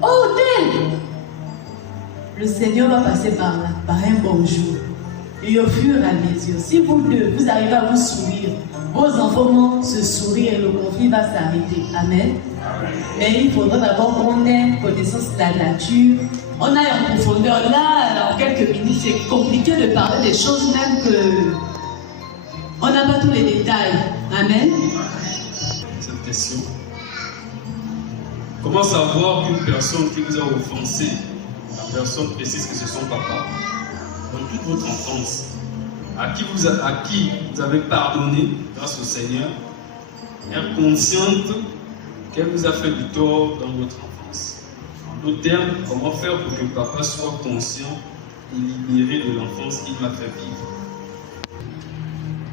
Oh, tel! Le Seigneur va passer par là, par un bonjour. Et au fur et à mesure, si vous deux, vous arrivez à vous sourire, vos enfants vont se sourire et le conflit va s'arrêter. Amen. Mais il faudra d'abord qu'on ait connaissance de la nature. On a en profondeur là, en quelques minutes, c'est compliqué de parler des choses même que on n'a pas tous les détails. Amen. Cette question. Comment savoir qu'une personne qui vous a offensé, la personne précise que c'est son papa, dans toute votre enfance, à qui vous avez pardonné grâce au Seigneur, est consciente qu'elle vous a fait du tort dans votre enfance? En d'autres termes, comment faire pour que papa soit conscient et libéré de l'enfance qu'il m'a fait vivre?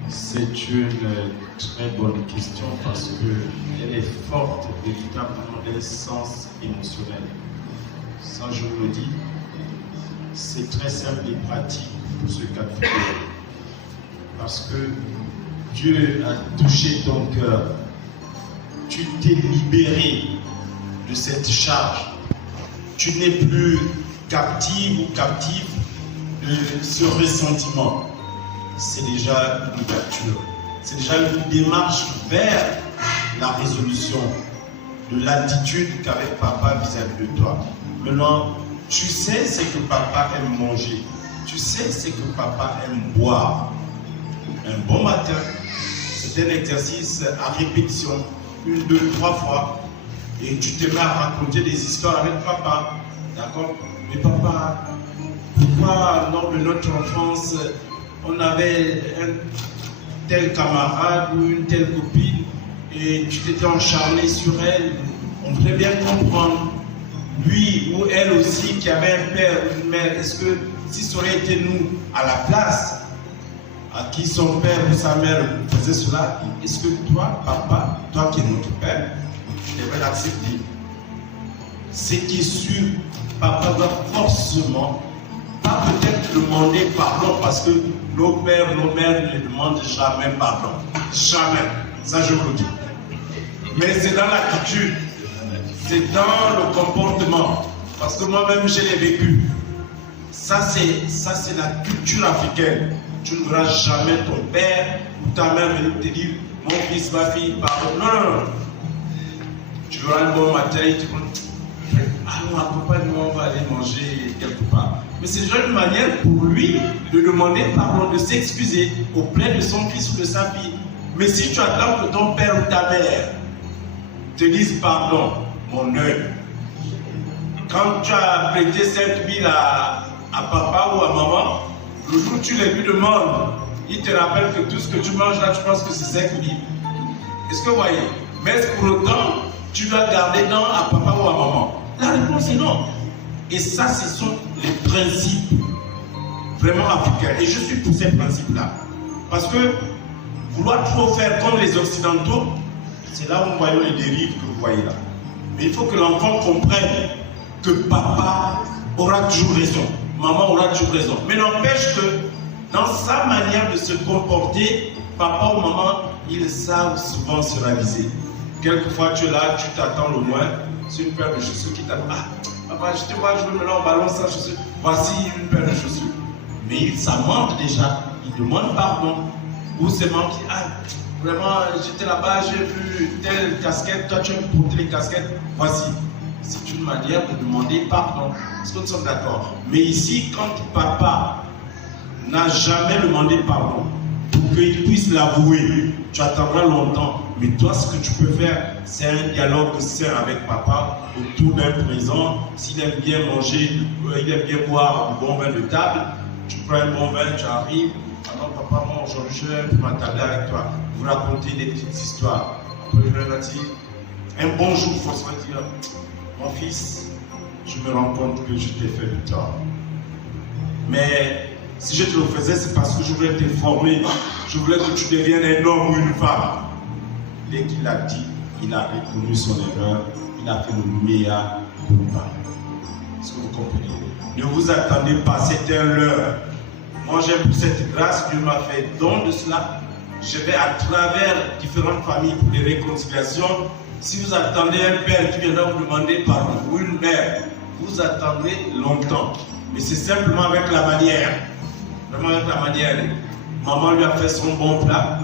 C'est une très bonne question parce qu'elle est forte véritablement d'un sens émotionnel. Ça, je vous le dis, c'est très simple et pratique pour ce cas de figure. Parce que Dieu a touché ton cœur. Tu t'es libéré de cette charge. Tu n'es plus captive ou captif de ce ressentiment. C'est déjà une ouverture. C'est déjà une démarche vers la résolution de l'attitude qu'avait papa vis-à-vis de toi. Maintenant, tu sais ce que papa aime manger. Tu sais ce que papa aime boire. Un bon matin, c'est un exercice à répétition, 1, 2, 3 fois. Et tu te mets à raconter des histoires avec papa. D'accord? Mais papa, pourquoi lors de notre enfance, on avait un tel camarade ou une telle copine et tu t'étais encharné sur elle? On voudrait bien comprendre, lui ou elle aussi, qui avait un père ou une mère, est-ce que si ça aurait été nous à la place, à qui son père ou sa mère faisait cela, est-ce que toi, papa, toi qui es notre père, tu devrais l'accepter? Ce qui est sûr, papa doit forcément pas peut-être demander pardon parce que nos pères, nos mères ne demandent jamais pardon. Jamais. Ça, je vous le dis. Mais c'est dans l'attitude. C'est dans le comportement. Parce que moi-même, je l'ai vécu. Ça, c'est la culture africaine. Tu ne verras jamais ton père ou ta mère venir te dire, mon fils, ma fille, pardon. Non. Tu verras un bon matin, tu dis, non, accompagne-moi, on va aller manger quelque part. Mais c'est déjà une manière pour lui de demander pardon, de s'excuser auprès de son fils ou de sa fille. Mais si tu attends que ton père ou ta mère te dise pardon, mon œil, quand tu as prêté 5 000 à papa ou à maman, le jour où tu les lui demandes, il te rappelle que tout ce que tu manges là, tu penses que c'est 5 000. Est-ce que vous voyez? Mais est-ce pour autant, tu dois garder dans à papa ou à maman? La réponse est non. Et ça, ce sont les principes vraiment africains. Et je suis pour ces principes-là. Parce que vouloir trop faire comme les Occidentaux, c'est là où nous voyons les dérives que vous voyez là. Mais il faut que l'enfant comprenne que papa aura toujours raison, maman aura toujours raison. Mais n'empêche que dans sa manière de se comporter, papa ou maman, ils savent souvent se raviser. Quelquefois, tu es là, tu t'attends le moins, c'est une paire de chaussures qui t'attend. Ah, papa, je te vois jouer maintenant en ballon sans chaussures. Voici une paire de chaussures. Mais ça manque déjà. Il demande pardon. Ou c'est maman qui dit, ah, vraiment, j'étais là-bas, j'ai vu telle casquette, toi tu as porté les casquettes. Voici. C'est une manière de demander pardon. Est-ce que nous sommes d'accord? Mais ici, quand papa n'a jamais demandé pardon, pour qu'il puisse l'avouer, tu attendras longtemps. Mais toi, ce que tu peux faire, c'est un dialogue sain avec papa autour d'un présent. S'il aime bien manger, il aime bien boire du bon vin de table, tu prends un bon vin, tu arrives. Alors, papa, moi, aujourd'hui, je vais m'attabler avec toi. Vous raconter des petites histoires. Après, je vais dire, un bon jour, il faut se dire, mon fils, je me rends compte que je t'ai fait du tort. Mais si je te le faisais, c'est parce que je voulais te former. Je voulais que tu deviennes un homme ou une femme. Dès qu'il a dit, il a reconnu son erreur, il a fait le meilleur combat. Est-ce que vous comprenez? Ne vous attendez pas, c'était un leurre. Moi j'ai pour cette grâce, Dieu m'a fait don de cela. Je vais à travers différentes familles pour les réconciliations. Si vous attendez un père qui viendra vous demander pardon, ou une mère, vous attendrez longtemps. Mais c'est simplement avec la manière. Vraiment avec la manière. Maman lui a fait son bon plat.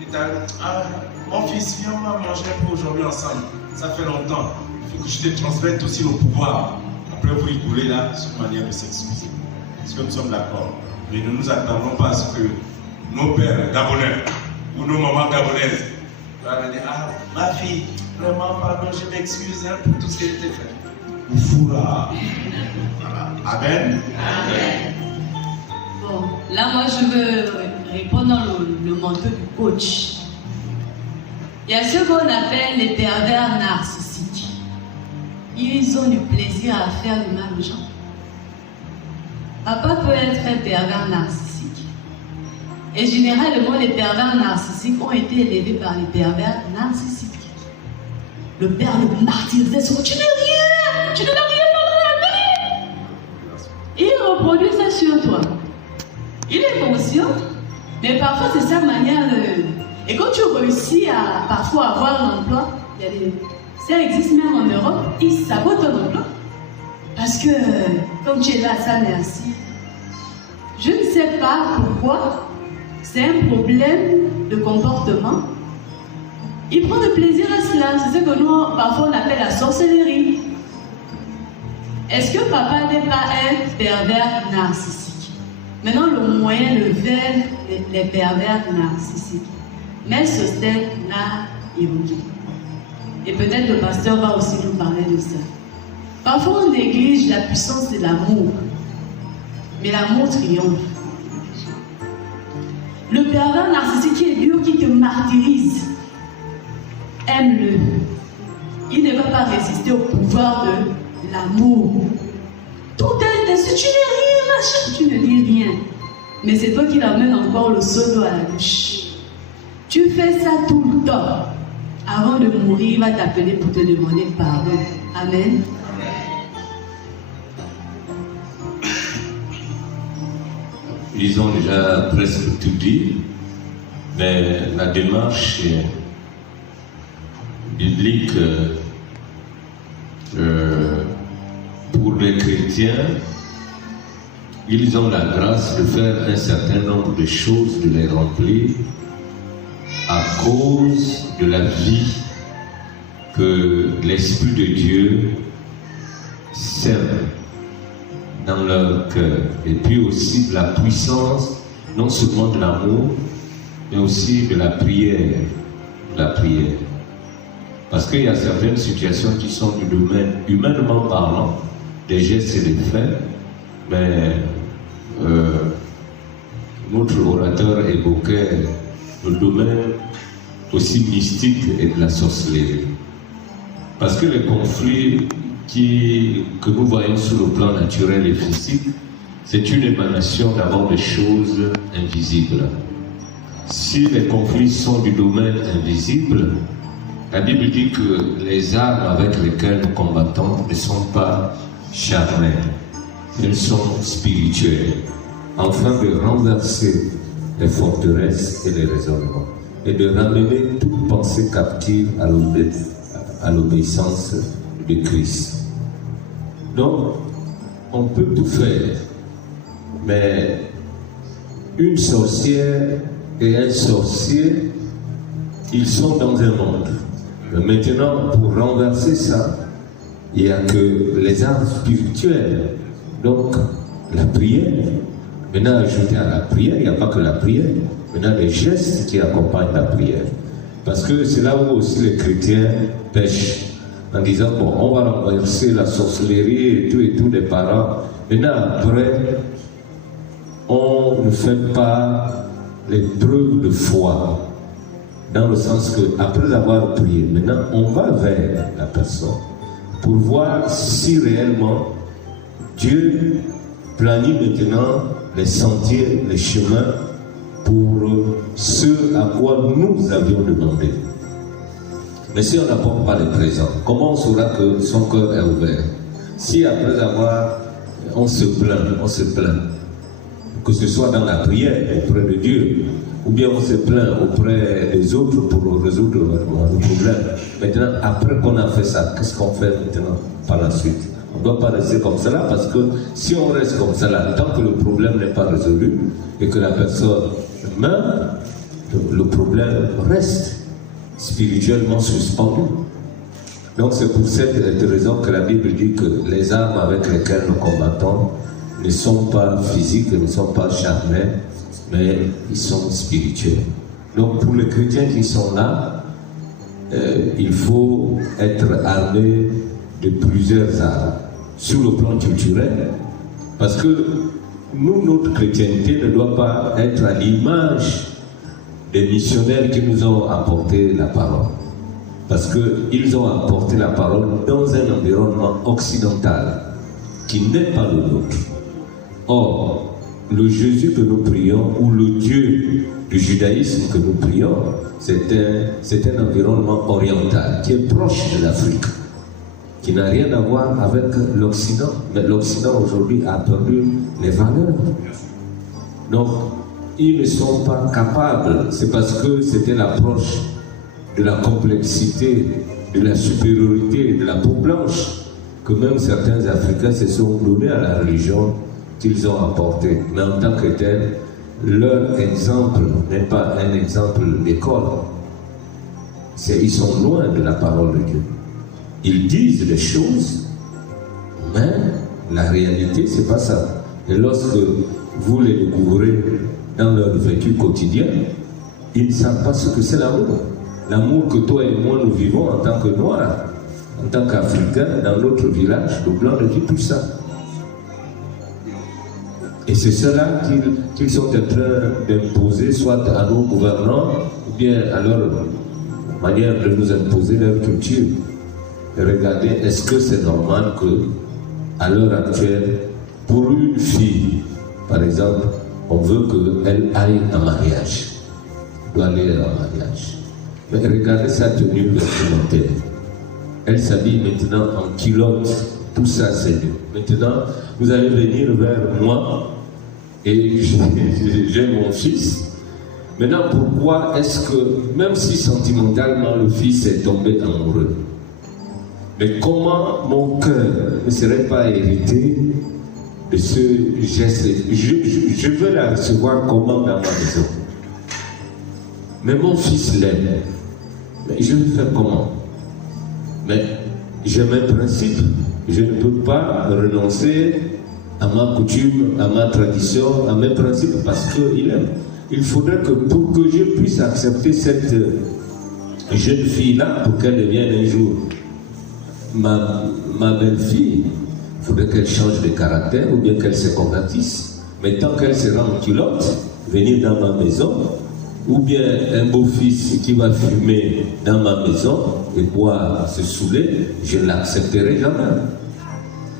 Et t'as dit, ah, mon fils, viens, on va manger pour aujourd'hui ensemble. Ça fait longtemps. Il faut que je te transmette aussi le pouvoir. Après, vous rigolez là, c'est une manière de s'excuser. Est-ce que nous sommes d'accord? Mais ne nous attendons pas à ce que nos pères gabonais ou nos mamans gabonaises vont dire, ah, ma fille, vraiment, pardon, je m'excuse hein, pour tout ce que j'ai fait. Ou foura. Voilà. Amen. Amen. Bon, là, moi, je veux répondre dans le manteau du coach. Il y a ce qu'on appelle les pervers narcissiques. Ils ont du plaisir à faire du mal aux gens. Papa peut être un pervers narcissique. Et généralement, les pervers narcissiques ont été élevés par les pervers narcissiques. Le père le martyrisait sur tu n'es rien, tu ne dois rien faire dans la vie. Il reproduit ça sur toi. Il est conscient, mais parfois c'est sa manière de. Et quand tu réussis à parfois avoir l'emploi, ça existe même en Europe, ils sabotent ton emploi. Parce que, comme tu es là, ça merci. Je ne sais pas pourquoi, c'est un problème de comportement. Il prend de plaisir à cela, c'est ce que nous, parfois, on appelle la sorcellerie. Est-ce que papa n'est pas un pervers narcissique? Maintenant, le moyen le vers les pervers narcissiques. Mais ce stade l'a évoqué. Et peut-être le pasteur va aussi nous parler de ça. Parfois, on néglige la puissance de l'amour. Mais l'amour triomphe. Le pervers narcissique qui est dur, qui te martyrise, aime-le. Il ne va pas résister au pouvoir de l'amour. Tout est si tu n'es rien, machin, tu ne dis rien. Mais c'est toi qui l'amènes encore le seau à la bouche. Tu fais ça tout le temps. Avant de mourir, il va t'appeler pour te demander pardon. Amen. Ils ont déjà presque tout dit, mais la démarche biblique pour les chrétiens ils ont la grâce de faire un certain nombre de choses, de les remplir à cause de la vie que l'Esprit de Dieu sème dans leur cœur. Et puis aussi de la puissance, non seulement de l'amour, mais aussi de la prière. Parce qu'il y a certaines situations qui sont du domaine, humainement parlant, des gestes et des faits, mais notre orateur évoquait le domaine aussi mystique et de la sorcellerie. Parce que les conflits que nous voyons sur le plan naturel et physique, c'est une émanation d'abord des choses invisibles. Si les conflits sont du domaine invisible, la Bible dit que les armes avec lesquelles nous combattons ne sont pas charnelles, elles sont spirituelles, afin de renverser les forteresses et les raisonnements, et de ramener toute pensée captive à l'obéissance de Christ. Donc, on peut tout faire, mais une sorcière et un sorcier, ils sont dans un monde. Mais maintenant, pour renverser ça, il n'y a que les arts spirituels. Donc, la prière. Maintenant, ajouté à la prière, il n'y a pas que la prière. Maintenant, les gestes qui accompagnent la prière. Parce que c'est là où aussi les chrétiens pêchent. En disant, bon, on va renverser la sorcellerie et tout des parents. Maintenant, après, on ne fait pas les preuves de foi. Dans le sens que, après avoir prié, maintenant, on va vers la personne pour voir si réellement Dieu planifie maintenant les sentiers, les chemins pour ce à quoi nous avions demandé. Mais si on n'apporte pas les présents, comment on saura que son cœur est ouvert? Si après avoir, on se plaint, que ce soit dans la prière auprès de Dieu, ou bien on se plaint auprès des autres pour résoudre le problème. Maintenant, après qu'on a fait ça, qu'est-ce qu'on fait maintenant par la suite? On ne doit pas rester comme cela, parce que si on reste comme cela, tant que le problème n'est pas résolu et que la personne meurt, le problème reste spirituellement suspendu. Donc c'est pour cette raison que la Bible dit que les armes avec lesquelles nous combattons ne sont pas physiques, ne sont pas charnelles, mais ils sont spirituels. Donc pour les chrétiens qui sont là, il faut être armé de plusieurs armes sur le plan culturel, parce que nous, notre chrétienté ne doit pas être à l'image des missionnaires qui nous ont apporté la parole, parce qu'ils ont apporté la parole dans un environnement occidental qui n'est pas le nôtre. Or, le Jésus que nous prions, ou le Dieu du judaïsme que nous prions, c'est un environnement oriental qui est proche de l'Afrique, qui n'a rien à voir avec l'Occident. Mais l'Occident aujourd'hui a perdu les valeurs. Donc, ils ne sont pas capables, c'est parce que c'était l'approche de la complexité, de la supériorité, de la peau blanche, que même certains Africains se sont donnés à la religion qu'ils ont apportée. Mais en tant que tel, leur exemple n'est pas un exemple d'école. Ils sont loin de la parole de Dieu. Ils disent des choses, mais la réalité, c'est pas ça. Et lorsque vous les découvrez dans leur vécu quotidien, ils ne savent pas ce que c'est l'amour. L'amour que toi et moi nous vivons en tant que Noirs, en tant qu'Africains, dans notre village, le blanc ne vit plus ça. Et c'est cela qu'ils sont en train d'imposer, soit à nos gouvernants, ou bien à leur manière de nous imposer leur culture. Et regardez, est-ce que c'est normal que, à l'heure actuelle, pour une fille, par exemple, on veut qu'elle aille en mariage, doit aller en mariage. Mais regardez sa tenue vestimentaire. Elle s'habille maintenant en culotte, tout ça c'est mieux. Maintenant, vous allez venir vers moi et j'ai mon fils. Maintenant, pourquoi est-ce que, même si sentimentalement le fils est tombé amoureux, mais comment mon cœur ne serait pas hérité de ce geste. Je veux la recevoir comment dans ma maison. Mais mon fils l'aime. Mais je vais faire comment? Mais j'ai mes principes. Je ne peux pas renoncer à ma coutume, à ma tradition, à mes principes parce qu'il aime. Il faudrait que pour que je puisse accepter cette jeune fille-là, pour qu'elle devienne un jour ma belle-fille, il faudrait qu'elle change de caractère ou bien qu'elle se convertisse. Mais tant qu'elle sera en culotte, venir dans ma maison, ou bien un beau-fils qui va fumer dans ma maison et boire, se saouler, je ne l'accepterai jamais.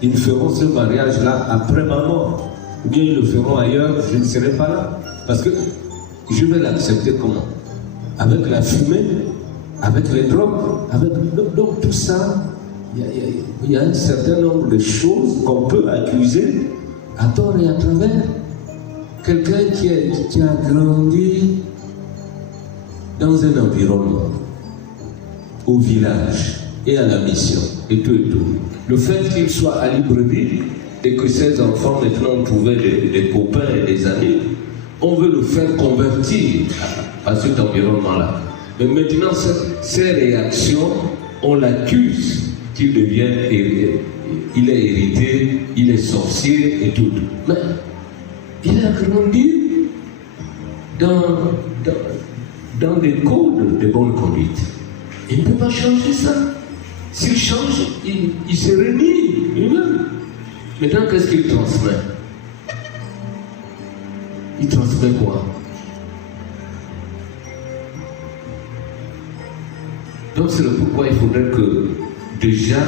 Ils feront ce mariage-là après ma mort. Ou bien ils le feront ailleurs, je ne serai pas là. Parce que je vais l'accepter comment? Avec la fumée, avec les drogues, donc tout ça, il y a un certain nombre de choses qu'on peut accuser à tort et à travers. Quelqu'un qui a grandi dans un environnement, au village et à la mission, et tout et tout. Le fait qu'il soit à Libreville et que ses enfants maintenant ont trouvé des copains et des amis, on veut le faire convertir à cet environnement-là. Mais maintenant, ces réactions, on l'accuse qu'il devient, il est hérité, il est sorcier et tout. Mais il a grandi dans des codes de bonne conduite. Il ne peut pas changer ça. S'il change, il se renie lui-même. Maintenant, qu'est-ce qu'il transmet? Il transmet quoi? Donc c'est le pourquoi il faudrait que déjà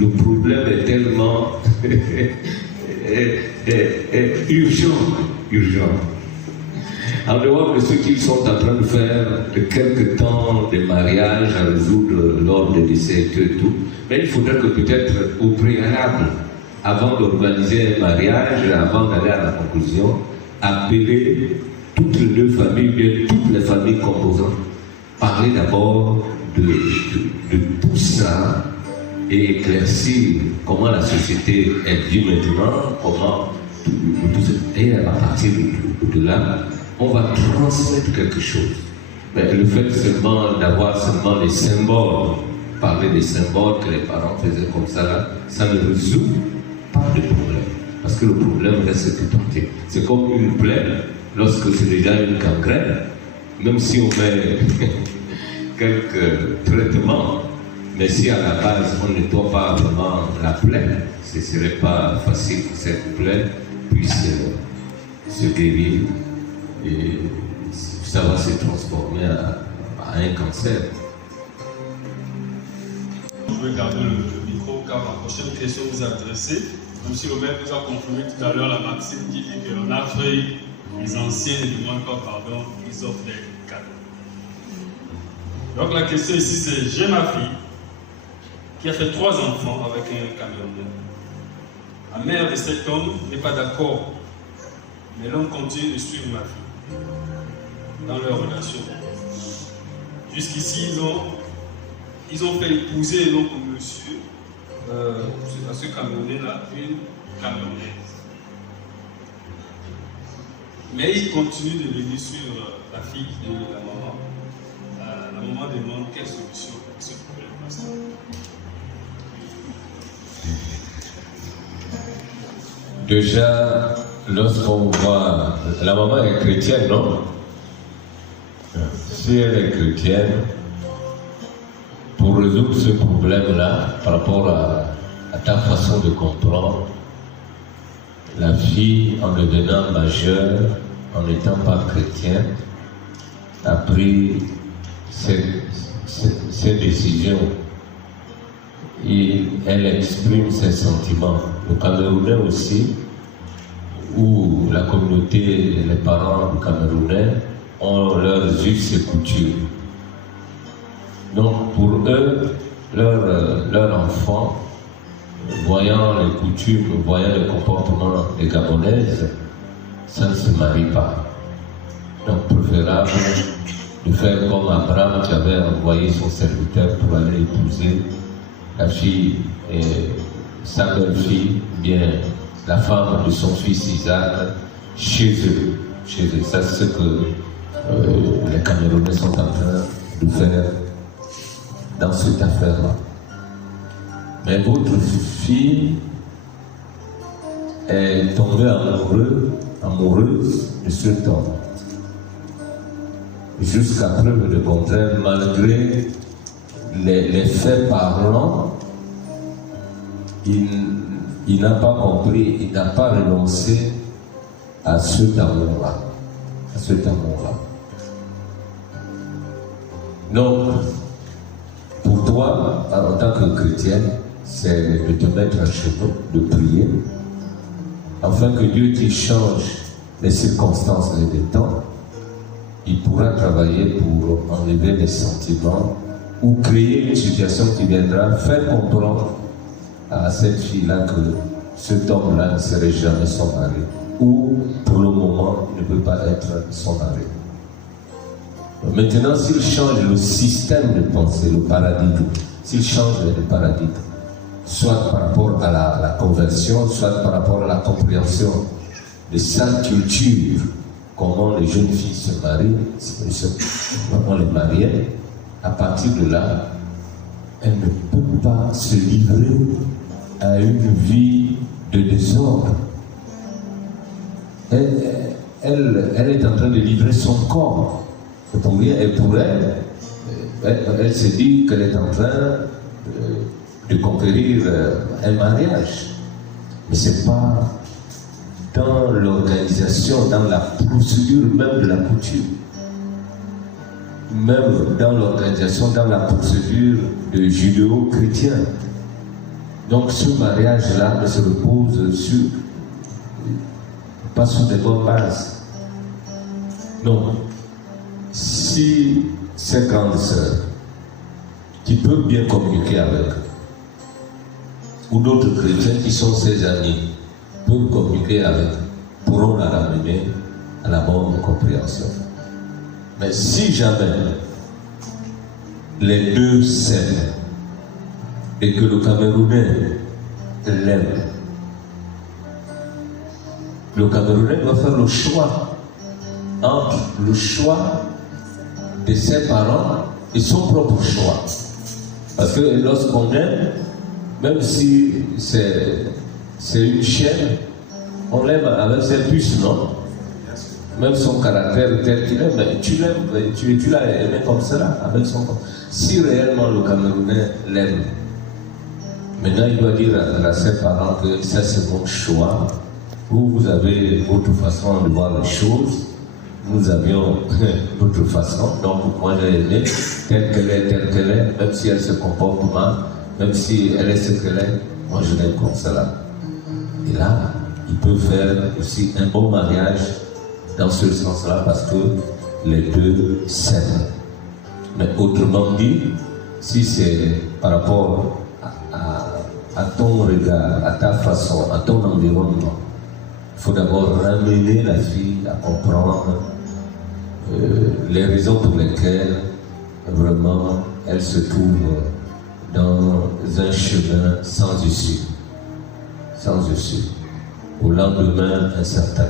le problème est tellement urgent. En dehors de ce qu'ils sont en train de faire, de quelques temps de mariage à résoudre lors des décès et tout, mais il faudrait que peut-être au préalable, avant d'organiser un mariage, avant d'aller à la conclusion, appeler toutes les deux familles, bien toutes les familles composantes, parler d'abord de tout ça et éclaircir comment la société est vue maintenant, comment tout ça. Et à partir de là, on va transmettre quelque chose. Mais le fait seulement d'avoir seulement les symboles, parler des symboles que les parents faisaient comme ça, là, ça ne résout pas de problème. Parce que le problème reste tout entier. C'est comme une plaie, lorsque c'est déjà une gangrène, même si on met quelques traitements, mais si à la base on ne nettoie pas vraiment la plaie, ce ne serait pas facile que cette plaie puisse se guérir. Et ça va se transformer à un cancer. Je vais garder le micro car ma prochaine question vous adressée. M. Robert nous a confirmé tout à l'heure la maxime qui dit qu'en Afrique, les anciens ne demandent pas pardon, ils offrent des cadeaux. Donc la question ici c'est, j'ai ma fille qui a fait 3 enfants avec un Camerounais. La mère de cet homme n'est pas d'accord, mais l'homme continue de suivre ma fille dans leur relation. Jusqu'ici, ils ont fait épouser donc au monsieur, à ce Camerounais-là, une Camerounaise. Mais il continue de venir suivre la fille de la maman. La maman demande quelle solution pour ce problème. Déjà, lorsqu'on voit... La maman est chrétienne, non? Si elle est chrétienne, pour résoudre ce problème-là, par rapport à ta façon de comprendre, la fille, en devenant majeure, en n'étant pas chrétienne, a pris ses décisions. Et elle exprime ses sentiments. Le Camerounais aussi, où la communauté, les parents du Camerounais ont leurs us et coutumes. Donc pour eux, leur enfant, voyant les coutumes, voyant le comportement des Gabonaises, ça ne se marie pas. Donc préférable de faire comme Abraham qui avait envoyé son serviteur pour aller épouser la fille et sa belle-fille, bien la femme de son fils Isaac chez eux. Ça, c'est ce que les Camerounais sont en train de faire dans cette affaire-là. Mais votre fille est tombée amoureuse de cet homme. Jusqu'à preuve de contraire, malgré les faits parlants, il n'a pas compris, il n'a pas renoncé à cet amour-là. Donc, pour toi, en tant que chrétienne, c'est de te mettre à genoux, de prier, afin que Dieu t'y change les circonstances et les temps. Il pourra travailler pour enlever les sentiments ou créer une situation qui viendra faire comprendre à cette fille-là que cet homme-là ne serait jamais son mari, ou pour le moment il ne peut pas être son mari. Maintenant, s'il change le système de pensée, le paradigme, s'il change le paradigme, soit par rapport à la conversion, soit par rapport à la compréhension de sa culture, comment les jeunes filles se marient, comment les marier, à partir de là, elle ne peut pas se livrer à une vie de désordre. Elle est en train de livrer son corps. Et pour elle se dit qu'elle est en train de conquérir un mariage. Mais ce n'est pas dans l'organisation, dans la procédure même de la coutume. Même dans l'organisation, dans la procédure de judéo-chrétien. Donc ce mariage-là ne se repose pas sur des bonnes bases. Donc, si ces grandes sœurs, qui peuvent bien communiquer avec, ou d'autres chrétiens qui sont ses amis, peuvent communiquer avec, pourront la ramener à la bonne compréhension. Mais si jamais les deux s'aiment et que le Camerounais l'aime, le Camerounais doit faire le choix entre le choix de ses parents et son propre choix. Parce que lorsqu'on aime, même si c'est une chair, on l'aime avec ses puces, non? Même son caractère tel qu'il est, mais tu l'aimes, tu l'as aimé comme cela, avec son corps. Si réellement le Camerounais l'aime, maintenant il doit dire à ses parents que ça c'est mon choix, vous avez votre façon de voir les choses, nous avions notre façon, donc moi j'ai aimé telle qu'elle est, même si elle se comporte mal, même si elle est ce qu'elle est, moi je l'aime comme cela. Et là, il peut faire aussi un bon mariage dans ce sens-là parce que les deux s'aiment. Mais autrement dit, si c'est par rapport à ton regard, à ta façon, à ton environnement, il faut d'abord ramener la fille à comprendre les raisons pour lesquelles vraiment elle se trouve dans un chemin sans issue. Sans issue. Au lendemain incertain.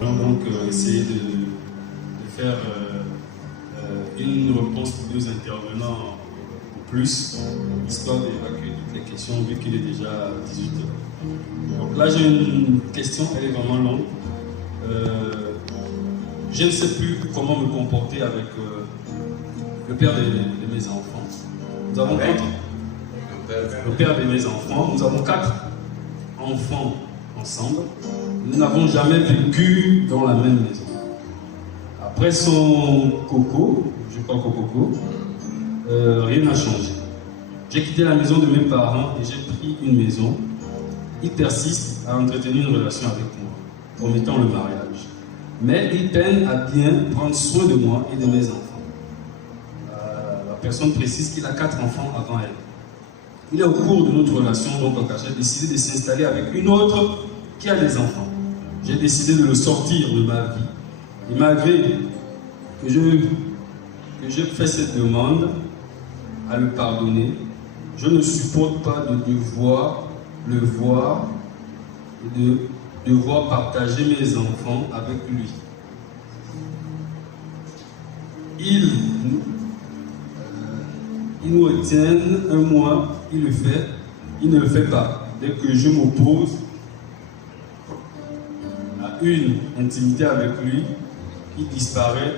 Donc essayer de faire une réponse pour deux intervenants ou plus, histoire d'évacuer toutes les questions vu qu'il est déjà 18h. Donc là j'ai une question, elle est vraiment longue. Je ne sais plus comment me comporter avec le père de mes enfants. Nous avons le père de mes enfants, nous avons 4 enfants ensemble. Nous n'avons jamais vécu dans la même maison. Après son coco, je crois coco, rien n'a changé. J'ai quitté la maison de mes parents et j'ai pris une maison. Il persiste à entretenir une relation avec moi, promettant le mariage. Mais il peine à bien prendre soin de moi et de mes enfants. La personne précise qu'il a 4 enfants avant elle. Il est au cours de notre relation, donc j'ai décidé de s'installer avec une autre qui a des enfants. J'ai décidé de le sortir de ma vie. Et malgré que je fais cette demande à le pardonner, Je ne supporte pas de devoir le voir et de devoir partager mes enfants avec lui. Il nous retient un mois, il ne le fait pas. Dès que je m'oppose à une intimité avec lui, il disparaît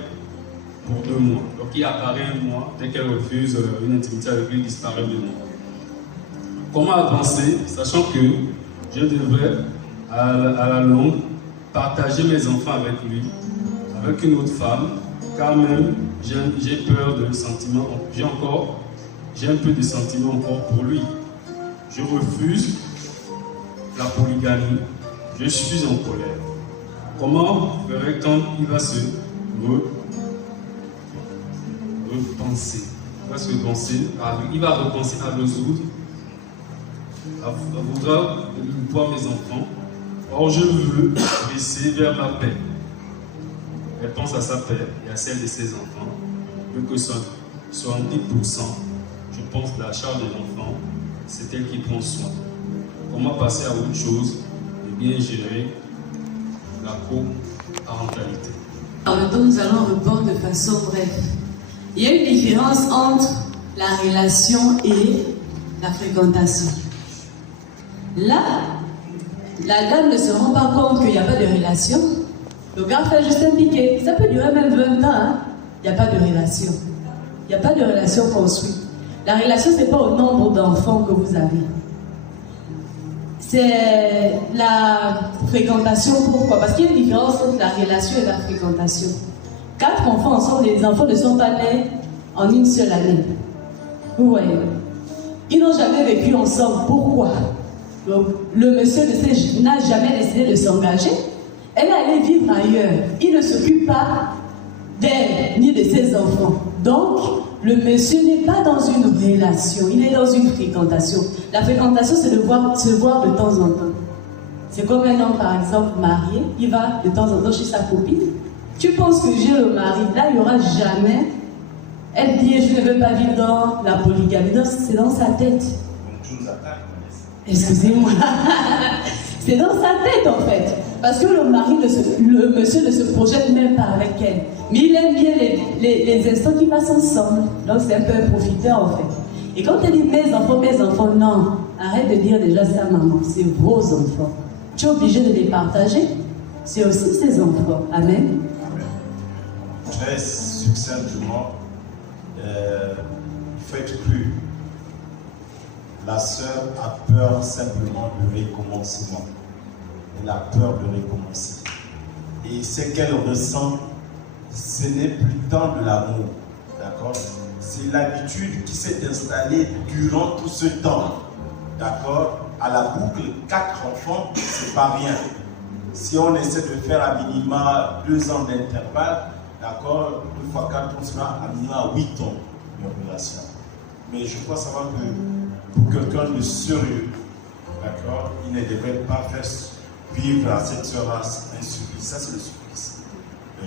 pour 2 mois. Donc il apparaît un mois, dès qu'elle refuse une intimité avec lui, il disparaît 2 mois. Comment avancer, sachant que je devrais à la longue partager mes enfants avec lui, avec une autre femme, car même j'ai peur de sentiments, j'ai un peu de sentiments encore pour lui. Je refuse la polygamie, je suis en colère. Comment ferait quand il va se repenser? Il va repenser à résoudre, à vouloir voir mes enfants. Or, je veux baisser vers ma paix. Elle pense à sa paix et à celle de ses enfants. Vu que 70%, je pense, de la charge des enfants, c'est elle qui prend soin. Comment passer à autre chose et bien gérer la coparentalité. Alors maintenant, nous allons répondre de façon brève. Il y a une différence entre la relation et la fréquentation. Là, la dame ne se rend pas compte qu'il n'y a pas de relation. Le gars fait juste un piqué. Ça peut durer même 20 ans. Hein? Il n'y a pas de relation. Il n'y a pas de relation construite. La relation, ce n'est pas au nombre d'enfants que vous avez. C'est la fréquentation. Pourquoi? Parce qu'il y a une différence entre la relation et la fréquentation. 4 enfants ensemble, les enfants ne sont pas nés en une seule année. Vous voyez? Ils n'ont jamais vécu ensemble. Pourquoi? Donc, le monsieur n'a jamais décidé de s'engager. Elle est allée vivre ailleurs. Il ne s'occupe pas d'elle ni de ses enfants. Donc, le monsieur n'est pas dans une relation, il est dans une fréquentation. La fréquentation, c'est de se voir de temps en temps. C'est comme un homme, par exemple, marié, il va de temps en temps chez sa copine. Tu penses que j'ai le mari, là, il n'y aura jamais. Elle dit, je ne veux pas vivre dans la polygamie. C'est dans sa tête. Excusez-moi. C'est dans sa tête, en fait. Parce que le monsieur ne se projette même pas avec elle. Mais il aime bien les instants qui passent ensemble. Donc c'est un peu un profiteur, en fait. Et quand elle dit mes enfants, non. Arrête de dire déjà ça, maman. C'est vos enfants. Tu es obligé de les partager. C'est aussi ses enfants. Amen. Amen. Très succinctement, il faut être cru. La sœur a peur simplement du recommencement. Elle a peur de recommencer. Et ce qu'elle ressent, ce n'est plus tant de l'amour. D'accord? C'est l'habitude qui s'est installée durant tout ce temps. D'accord? À la boucle, 4 enfants, c'est pas rien. Si on essaie de faire à minima 2 ans d'intervalle, d'accord? Une fois 4 ans, on sera à minima 8 ans de relation. Mais je crois savoir que pour quelqu'un de sérieux, d'accord, il ne devrait pas faire vivre à cette sœur un supplice. Ça, c'est le supplice.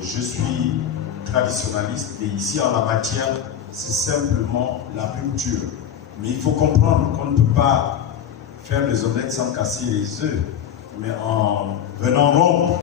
Je suis traditionnaliste et ici, en la matière, c'est simplement la rupture. Mais il faut comprendre qu'on ne peut pas faire les omelettes sans casser les œufs. Mais en venant rompre